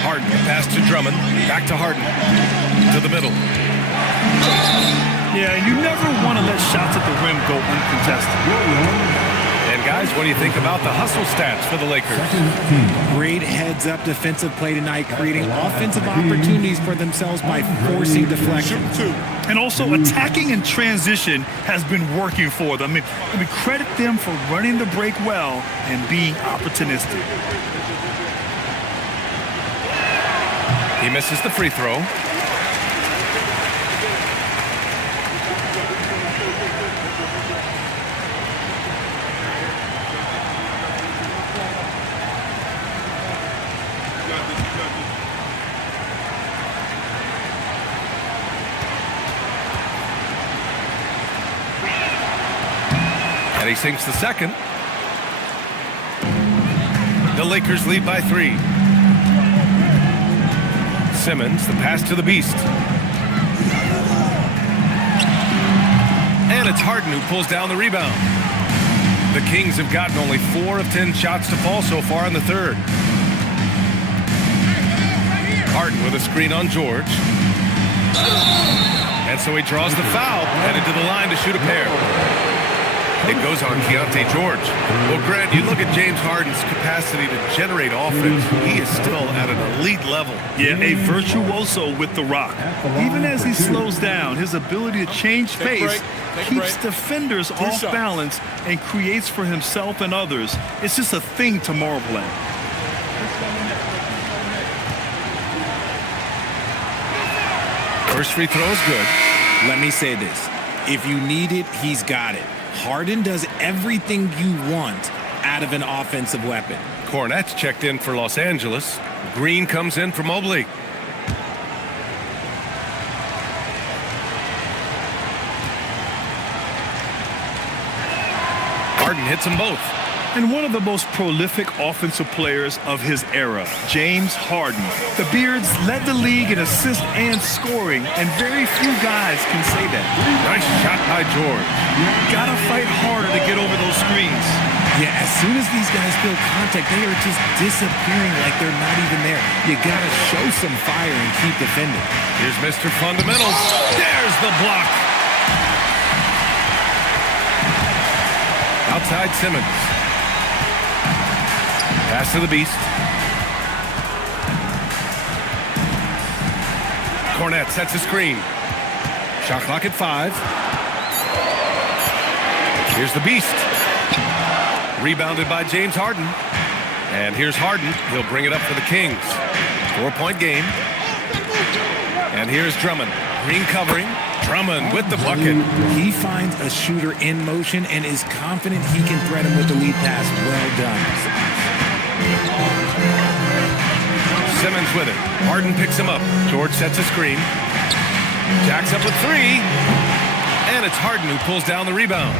Harden, pass to Drummond, back to Harden, to the middle. Yeah, you never want to let shots at the rim go uncontested. And guys, what do you think about the hustle stats for the Lakers? Great heads-up defensive play tonight, creating offensive opportunities for themselves by forcing deflection. And also attacking in transition has been working for them. I mean, credit them for running the break well and being opportunistic. He misses the free throw. And he sinks the second. The Lakers lead by 3. Simmons, the pass to the Beast. And it's Harden who pulls down the rebound. The Kings have gotten only 4 of 10 shots to fall so far in the third. Harden with a screen on George. And so he draws the foul, headed to the line to shoot a pair. It goes on Keontae George. Well, Grant, you look at James Harden's capacity to generate offense. He is still at an elite level. Yeah, a virtuoso with the rock. Even as he slows down, his ability to change pace keeps defenders off balance and creates for himself and others. It's just a thing to marvel at. First free throw is good. Let me say this. If you need it, he's got it. Harden does everything you want out of an offensive weapon. Cornette's checked in for Los Angeles. Green comes in for Mobley. Harden hits them both. And one of the most prolific offensive players of his era, James Harden. The Beards led the league in assists and scoring, and very few guys can say that. Nice shot by George. Gotta fight harder to get over those screens. Yeah, as soon as these guys feel contact, they are just disappearing like they're not even there. You gotta show some fire and keep defending. Here's Mr. Fundamentals. There's the block. Outside Simmons. Pass to the Beast. Cornette sets a screen. Shot clock at 5. Here's the Beast. Rebounded by James Harden. And here's Harden. He'll bring it up for the Kings. 4-point game. And here's Drummond. Green covering. Drummond with the bucket. He finds a shooter in motion and is confident he can thread him with the lead pass. Well done. Simmons with it. Harden picks him up. George sets a screen. Jacks up with 3. And it's Harden who pulls down the rebound.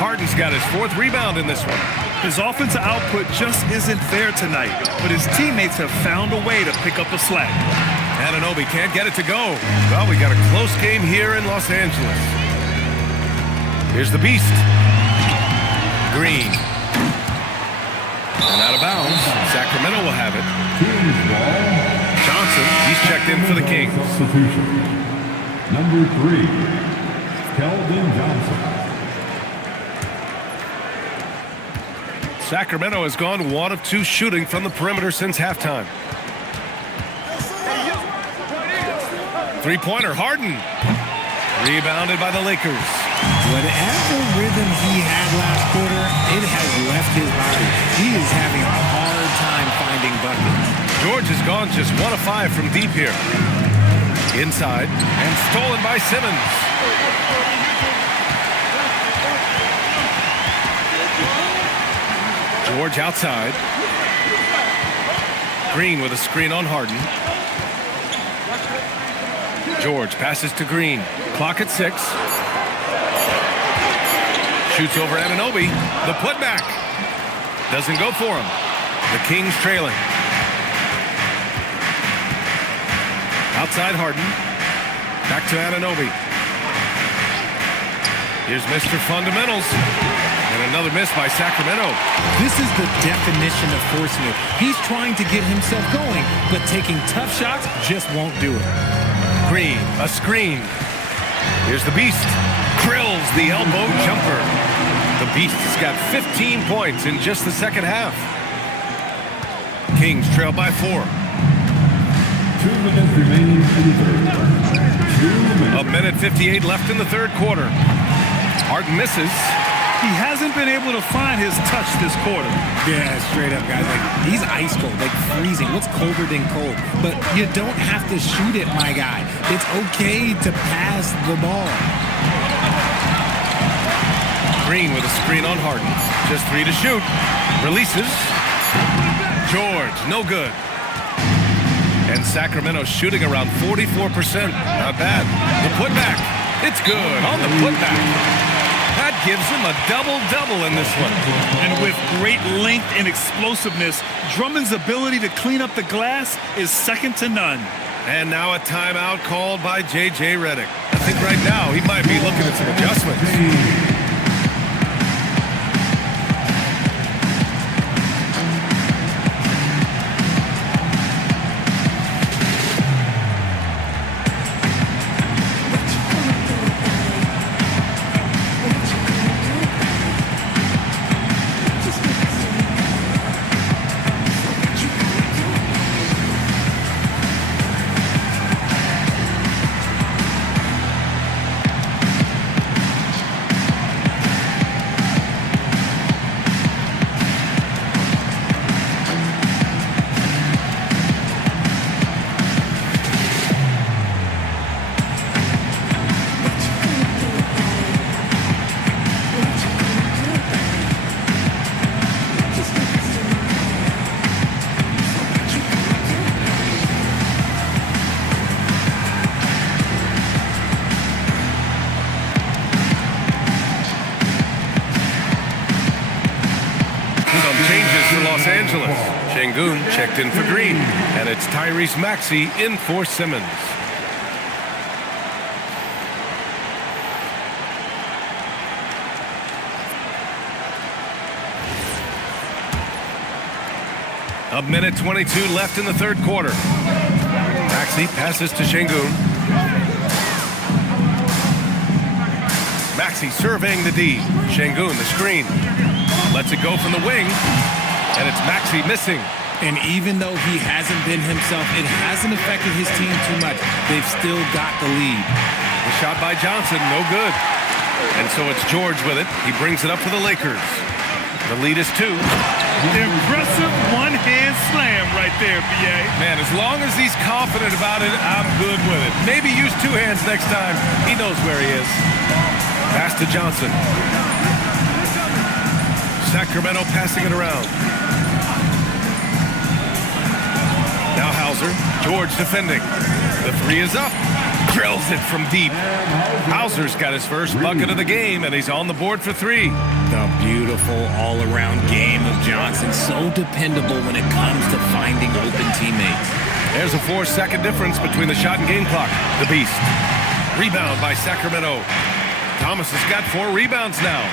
Harden's got his 4th rebound in this one. His offensive output just isn't there tonight, but his teammates have found a way to pick up the slack. Anunoby can't get it to go. Well, we got a close game here in Los Angeles. Here's the Beast. Green. And out of bounds. Sacramento will have it. Johnson, he's checked in for the Kings. Substitution. Number 3, Keldon Johnson. Sacramento has gone 1 of 2 shooting from the perimeter since halftime. Three-pointer, Harden. Rebounded by the Lakers. Whatever rhythm he had last quarter, it has left his body. He is having a hard time finding buckets. George has gone just 1 of 5 from deep here. Inside, and stolen by Simmons. George outside. Green with a screen on Harden. George passes to Green. Clock at 6. Shoots over Anunoby. The putback. Doesn't go for him. The Kings trailing. Outside Harden. Back to Anunoby. Here's Mr. Fundamentals. And another miss by Sacramento. This is the definition of forcing it. He's trying to get himself going, but taking tough shots just won't do it. Green, a screen. Here's the Beast. Drills the elbow jumper. The Beast has got 15 points in just the second half. Kings trail by 4. 2 minutes remaining in the third. 2 minutes. A minute 58 left in the third quarter. Harden misses. He hasn't been able to find his touch this quarter. Yeah, straight up, guys. Like, he's ice cold, like freezing. What's colder than cold? But you don't have to shoot it, my guy. It's okay to pass the ball. Green with a screen on Harden. Just 3 to shoot. Releases. George, no good. And Sacramento shooting around 44%. Not bad. The putback. It's good on the putback. That gives him a double-double in this one. And with great length and explosiveness, Drummond's ability to clean up the glass is second to none. And now a timeout called by J.J. Redick. I think right now he might be looking at some adjustments. Los Angeles. Şengün checked in for Green, and it's Tyrese Maxey in for Simmons. A minute 22 left in the third quarter. Maxey passes to Şengün. Maxey surveying the D. Şengün, the screen. Lets it go from the wing. And it's Maxey missing. And even though he hasn't been himself, it hasn't affected his team too much. They've still got the lead. The shot by Johnson, no good. And so it's George with it. He brings it up for the Lakers. The lead is 2. Impressive one-hand slam right there, B.A. Man, as long as he's confident about it, I'm good with it. Maybe use 2 hands next time. He knows where he is. Pass to Johnson. Sacramento passing it around. Now Hauser. George defending. The 3 is up. Drills it from deep. Hauser's got his first bucket of the game, and he's on the board for 3. The beautiful all-around game of Johnson. So dependable when it comes to finding open teammates. There's a 4-second difference between the shot and game clock. The Beast. Rebound by Sacramento. Thomas has got 4 rebounds now.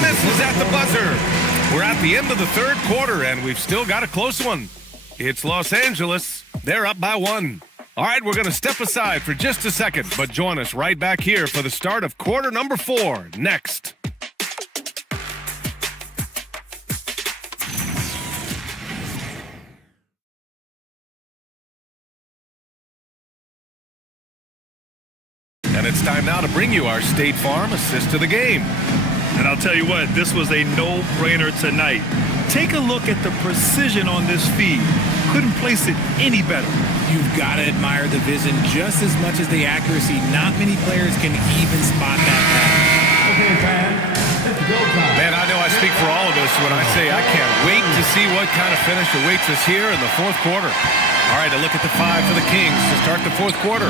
Misses at the buzzer. We're at the end of the third quarter, and we've still got a close one. It's Los Angeles. They're up by 1. All right, we're going to step aside for just a second, but join us right back here for the start of quarter number 4 next. And it's time now to bring you our State Farm assist to the game. And I'll tell you what, this was a no-brainer tonight. Take a look at the precision on this feed. Couldn't place it any better. You've got to admire the vision just as much as the accuracy. Not many players can even spot that pass. Okay, fans, it's go time. Man, I know I speak for all of us when I say I can't wait to see what kind of finish awaits us here in the fourth quarter. All right, a look at the 5 for the Kings to start the fourth quarter.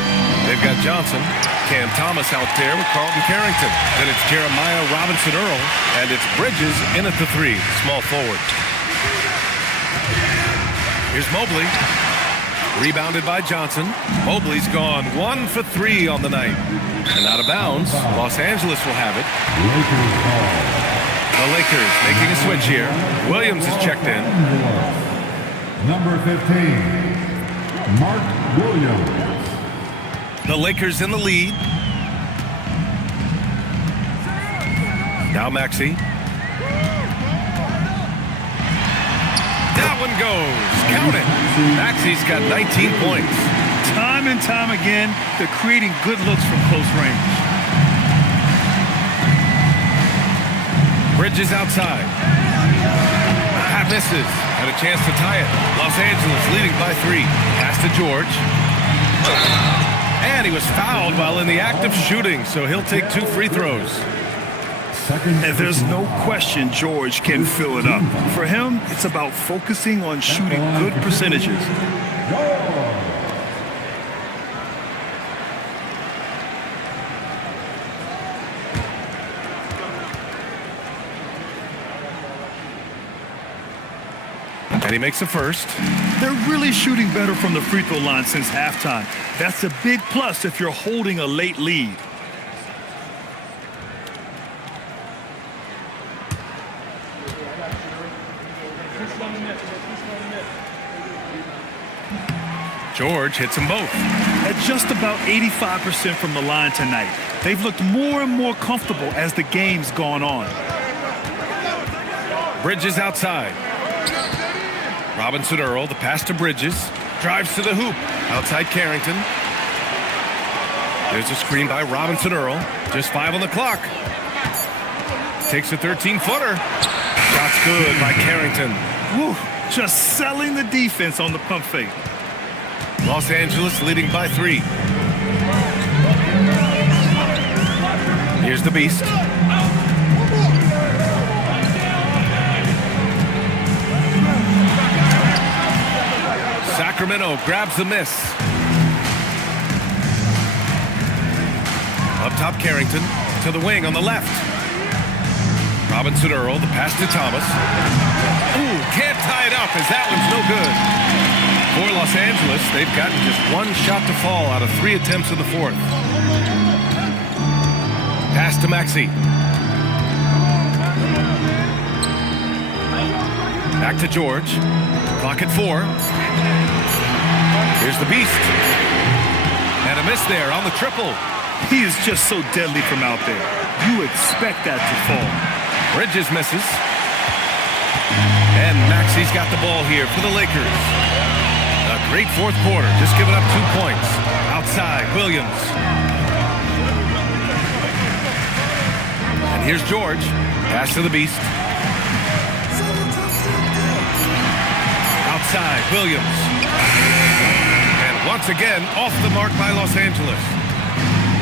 They've got Johnson, Cam Thomas out there with Carlton Carrington. Then it's Jeremiah Robinson-Earl, and it's Bridges in at the 3, small forward. Here's Mobley. Rebounded by Johnson. Mobley's gone 1 for 3 on the night. And out of bounds, Los Angeles will have it. The Lakers making a switch here. Williams is checked in. Number 15. Mark Williams. The Lakers in the lead. Now Maxey. That one goes. Count it. Maxey's got 19 points. Time and time again, they're creating good looks from close range. Bridges outside. Pat misses. Had a chance to tie it. Los Angeles leading by 3. Pass to George. And he was fouled while in the act of shooting, so he'll take 2 free throws. And there's no question George can fill it up. For him, it's about focusing on shooting good percentages. And he makes the first. They're really shooting better from the free throw line since halftime. That's a big plus if you're holding a late lead. George hits them both. At just about 85% from the line tonight. They've looked more and more comfortable as the game's gone on. Bridges outside. Robinson Earl, the pass to Bridges. Drives to the hoop. Outside Carrington. There's a screen by Robinson Earl. Just 5 on the clock. Takes a 13-footer. Shot's good by Carrington. Woo, just selling the defense on the pump fake. Los Angeles leading by 3. Here's the Beast. Sacramento grabs the miss. Up top Carrington to the wing on the left. Robinson Earl, the pass to Thomas. Ooh, can't tie it up as that one's no good. For Los Angeles, they've gotten just 1 shot to fall out of 3 attempts in the fourth. Pass to Maxey. Back to George. Clock at 4. Here's the Beast. And a miss there on the triple. He is just so deadly from out there. You expect that to fall. Bridges misses. And Maxey's got the ball here for the Lakers. A great fourth quarter, just giving up 2 points. Outside, Williams. And here's George. Pass to the Beast. Outside, Williams. And once again, off the mark by Los Angeles.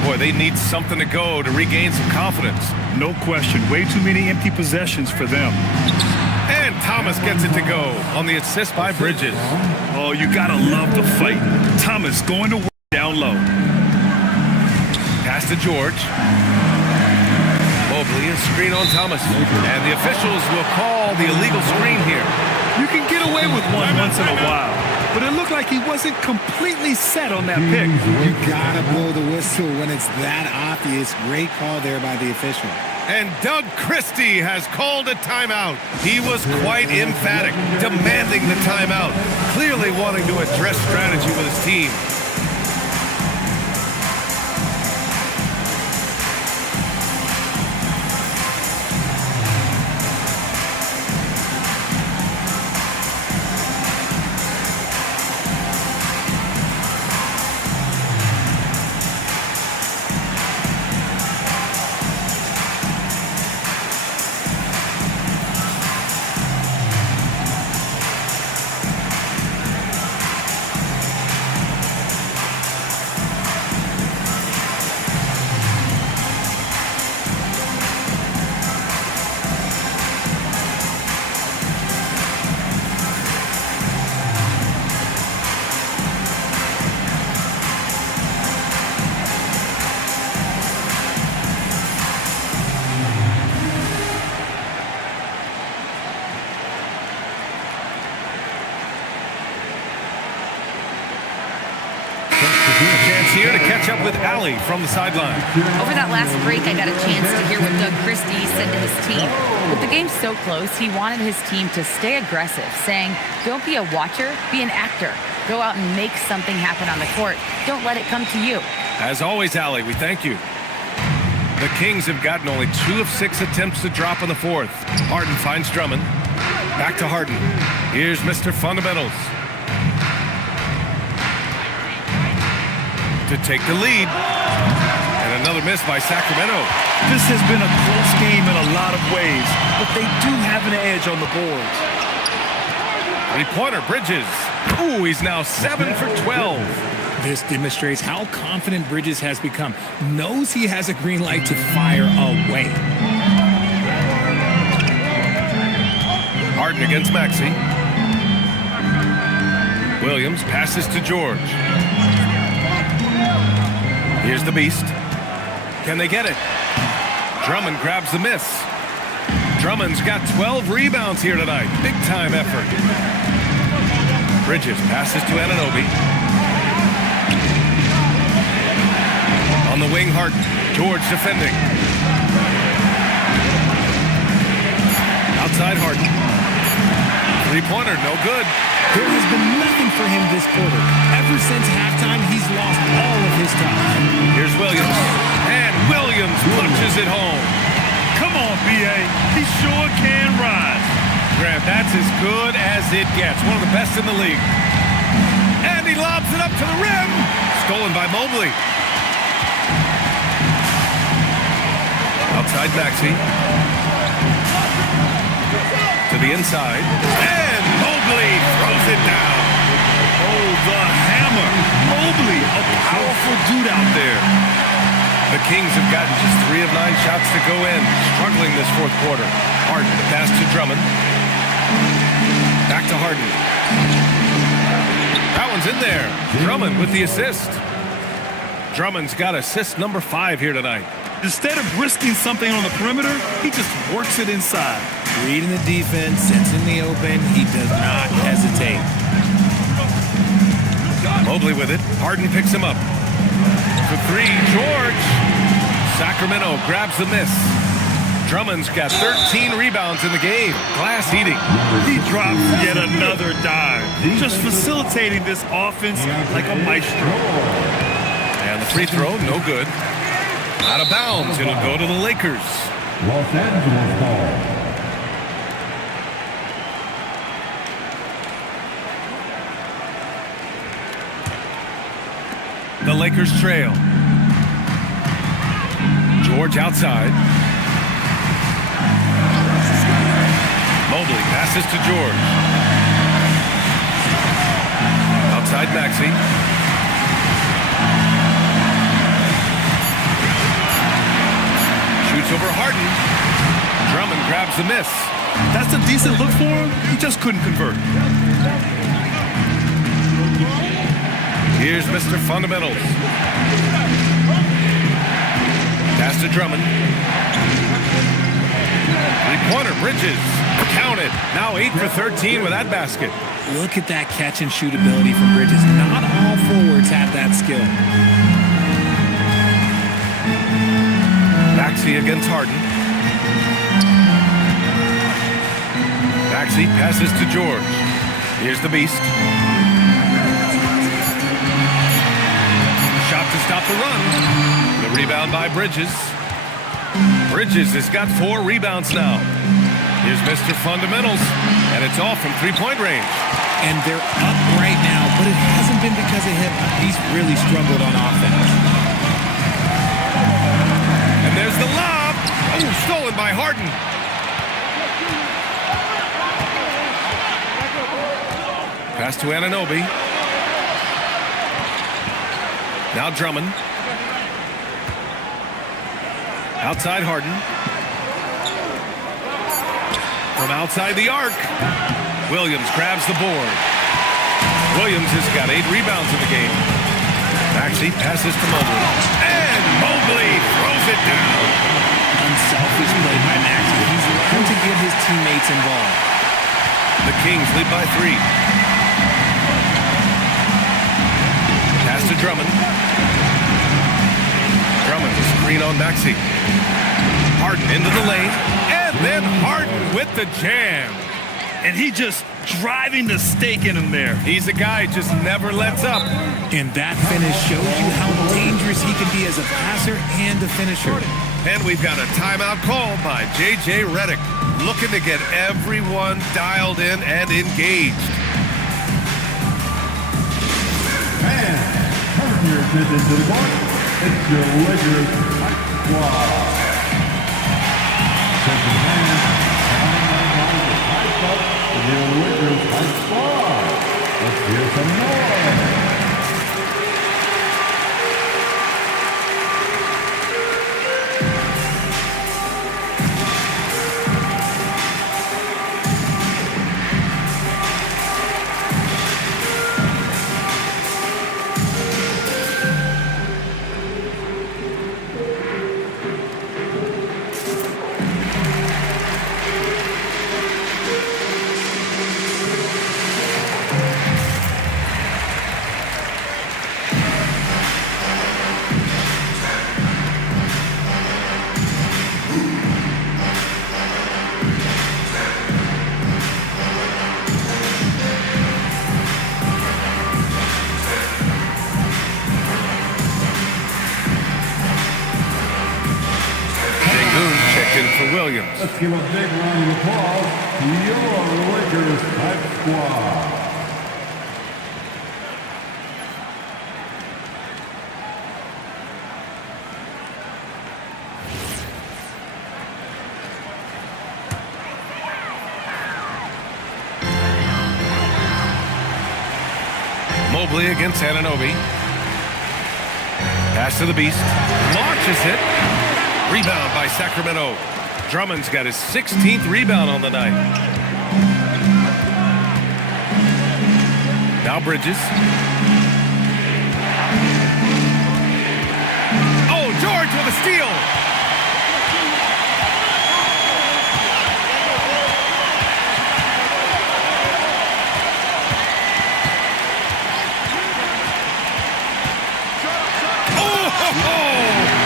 Boy, they need something to go to regain some confidence. No question. Way too many empty possessions for them. And Thomas gets it to go on the assist by Bridges. Oh, you gotta love the fight. Thomas going to work down low. Pass to George. Mobley, a screen on Thomas. And the officials will call the illegal screen here. You can get away with one once in a while, but it looked like he wasn't completely set on that pick. You gotta blow the whistle when it's that obvious. Great call there by the official. And Doug Christie has called a timeout. He was quite emphatic, demanding the timeout, clearly wanting to address strategy with his team. Here to catch up with Allie from the sideline. Over that last break, I got a chance to hear what Doug Christie said to his team. With the game so close, he wanted his team to stay aggressive, saying, don't be a watcher, be an actor. Go out and make something happen on the court. Don't let it come to you. As always, Allie, we thank you. The Kings have gotten only 2 of 6 attempts to drop in the fourth. Harden finds Drummond. Back to Harden. Here's Mr. Fundamentals. To take the lead. And another miss by Sacramento. This has been a close game in a lot of ways, but they do have an edge on the boards. 3-pointer, Bridges. Ooh, he's now 7 for 12. This demonstrates how confident Bridges has become. Knows he has a green light to fire away. Harden against Maxey. Williams passes to George. Here's the beast. Can they get it? Drummond grabs the miss. Drummond's got 12 rebounds here tonight. Big time effort. Bridges passes to Anunoby. On the wing, Harden. George defending. Outside Harden. Three-pointer, no good. There has been nothing for him this quarter. Ever since halftime, he's lost all of his time. Here's Williams. And Williams punches it home. Come on, B.A. He sure can rise. Grant, that's as good as it gets. One of the best in the league. And he lobs it up to the rim. Stolen by Mobley. Outside Maxey. To the inside. And Mobley throws it down. Oh, the hammer. Mobley, a powerful dude out there. The Kings have gotten just 3 of 9 shots to go in. Struggling this fourth quarter. Harden, the pass to Drummond. Back to Harden. That one's in there. Drummond with the assist. Drummond's got assist number 5 here tonight. Instead of risking something on the perimeter, he just works it inside. Reading the defense, sits in the open, he does not hesitate. Mobley with it. Harden picks him up. For 3, George. Sacramento grabs the miss. Drummond's got 13 rebounds in the game. Glass eating. He drops yet another dime. Just facilitating this offense like a maestro. And the free throw, no good. Out of bounds. It'll go to the Lakers. Los Angeles ball. The Lakers trail. George outside. Mobley passes to George. Outside Maxey. Shoots over Harden. Drummond grabs the miss. That's a decent look for him. He just couldn't convert. Here's Mr. Fundamentals. Pass to Drummond. Three-pointer, Bridges. Counted. Now 8 for 13 with that basket. Look at that catch and shoot ability from Bridges. Not all forwards have that skill. Maxey against Harden. Maxey passes to George. Here's the beast. Shot to stop the run. The rebound by Bridges. Bridges has got 4 rebounds now. Here's Mr. Fundamentals, and it's all from three-point range. And they're up right now, but it hasn't been because of him. He's really struggled on offense. And there's the lob. Oh, stolen by Harden. Pass to Anunoby. Now Drummond. Outside Harden. From outside the arc. Williams grabs the board. Williams has got 8 rebounds in the game. Maxey passes to Mobley. And Mobley throws it down. Unselfish play by Maxey. He's learned to get his teammates involved. The Kings lead by 3. Pass to Drummond. Drummond, the screen on Maxey. Harden into the lane. And then Harden with the jam. And he just driving the stake in him there. He's a guy just never lets up. And that finish shows you how dangerous he can be as a passer and a finisher. And we've got a timeout called by J.J. Redick, looking to get everyone dialed in and engaged. And turn your attention to the court. It's your Lakers Hype Squad. Take your hands and hype up your Lakers Hype Squad. Let's hear some noise. Williams. Let's give a big round of applause to your Lakers hype squad. Mobley against Anunoby. Pass to the Beast. Launches it. Rebound by Sacramento. Drummond's got his 16th rebound on the night. Now Bridges. Oh, George with a steal.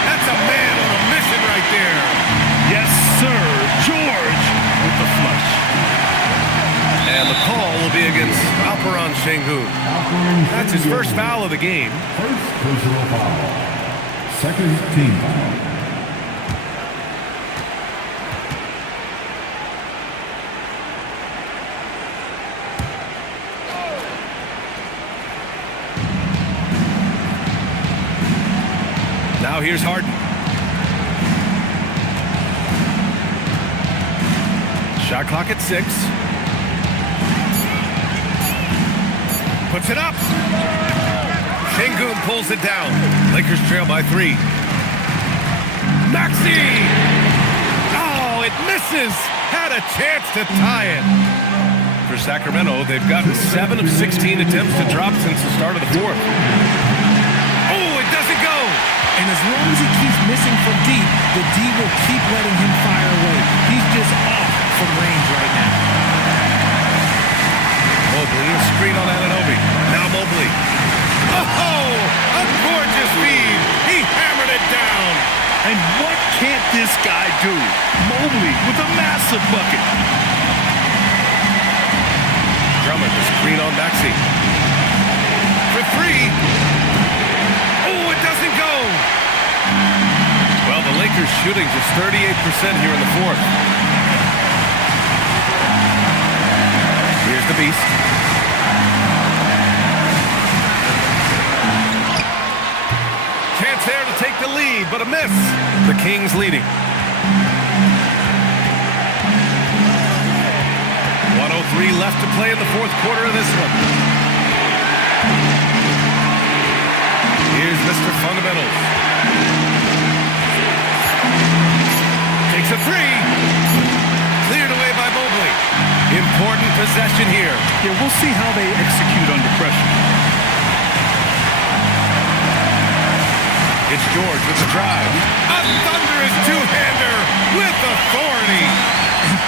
That's a man on a mission right there. Yes, sir. George with the flush. And the call will be against Alperon Şengün. That's his first foul of the game. First personal foul. Second team foul. Now here's Harden. Shot clock at 6. Puts it up. Şengün pulls it down. Lakers trail by 3. Maxey! Oh, it misses. Had a chance to tie it. For Sacramento, they've gotten 7 of 16 attempts to drop since the start of the fourth. Oh, it doesn't go. And as long as he keeps missing from deep, the D will keep letting him fire away. He's just off from range right now. Mobley, a screen on Anunoby. Now Mobley. Oh, a gorgeous feed. He hammered it down. And what can't this guy do? Mobley with a massive bucket. Drummond, a screen on Maxey. For 3. Oh, it doesn't go. Well, the Lakers shooting just 38% here in the fourth. Here's the Beast. Chance there to take the lead, but a miss. The Kings leading. 1:03 left to play in the fourth quarter of this one. Here's Mr. Fundamentals. Takes a 3. Cleared away by Mobley. Important possession here. Yeah, we'll see how they execute under pressure. It's George with the drive. A thunderous two-hander with authority.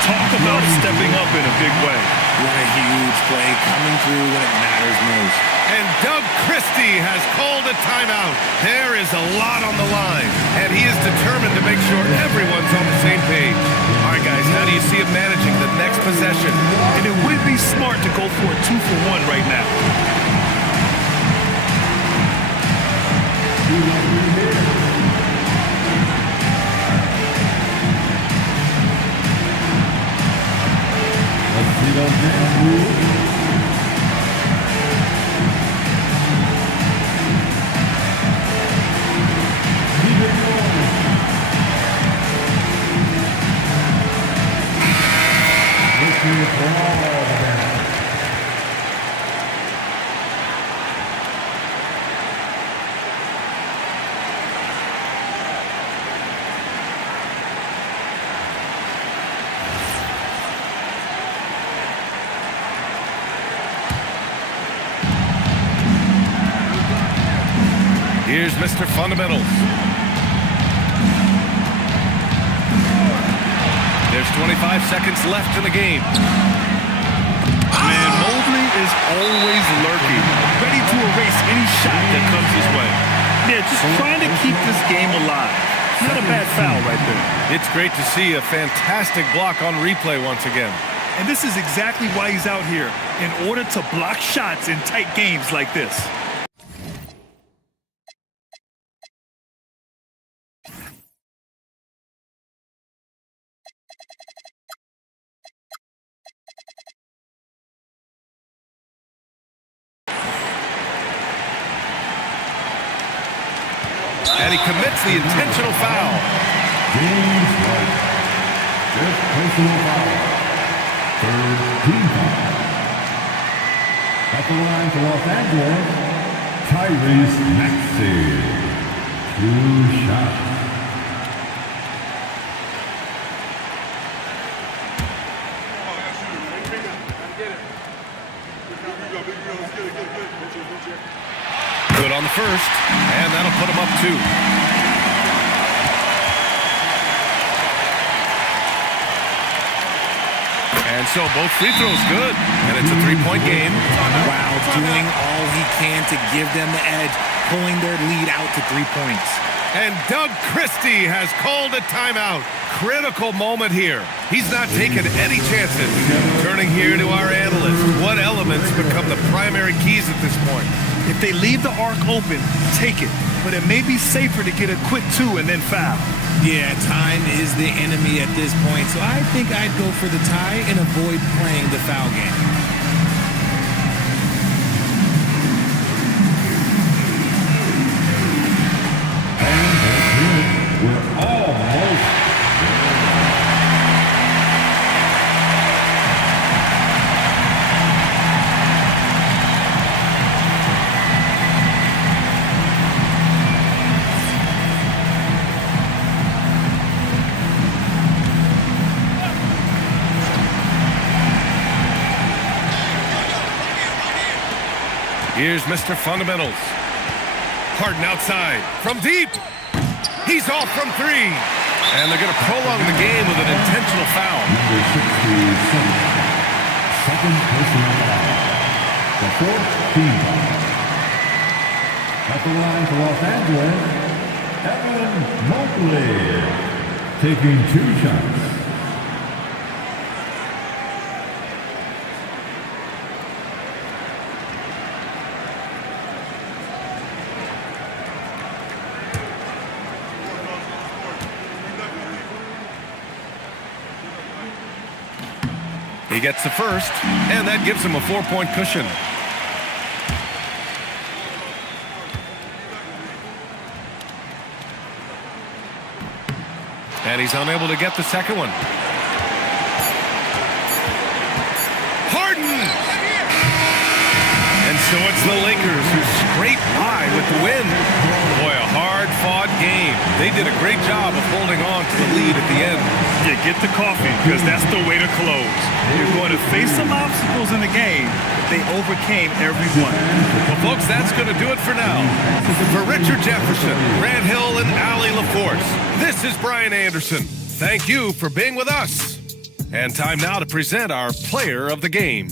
Talk about stepping up in a big way. What a huge play coming through when it matters most. And Doug Christie has called a timeout. There is a lot on the line, and he is determined to make sure everyone's on the same page. All right, guys, how do you see him managing the next possession? And it would be smart to go for a 2-for-1 right now. Let's see those damn rules. Here's Mr. Fundamentals. There's 25 seconds left in the game. Man, Mobley is always lurking, ready to erase any shot that comes his way. Yeah, just trying to keep this game alive. Not a bad foul right there. It's great to see a fantastic block on replay once again. And this is exactly why he's out here, in order to block shots in tight games like this. And he commits the intentional foul. James White. Fifth personal foul. Third team foul. At the line for Los Angeles, Tyrese Maxey. 2 shots. Good on the first, and that'll put him up 2. And so both free throws good, and it's a 3-point game. Wow, doing all he can to give them the edge, pulling their lead out to 3 points. And Doug Christie has called a timeout. Critical moment here. He's not taking any chances. Turning here to our analyst. What elements become the primary keys at this point? If they leave the arc open, take it. But it may be safer to get a quick 2 and then foul. Yeah, time is the enemy at this point, so I think I'd go for the tie and avoid playing the foul game. We're almost. Here's Mr. Fundamentals. Harden outside from deep. He's off from 3. And they're going to prolong the game with an intentional foul. Number 67. Second personal foul. The fourth team foul. At the line for Los Angeles, Evan Mobley. Taking 2 shots. He gets the first, and that gives him a 4-point cushion. And he's unable to get the second one. Harden! And so it's the Lakers who scrape by with the win. Boy, a hard-fought game. They did a great job of holding on to the lead at the end. Yeah, get the coffee, because that's the way to close. You're going to face some obstacles in the game. They overcame every one. Well, folks, that's going to do it for now. For Richard Jefferson, Grant Hill, and Allie LaForce, this is Brian Anderson. Thank you for being with us. And time now to present our player of the game.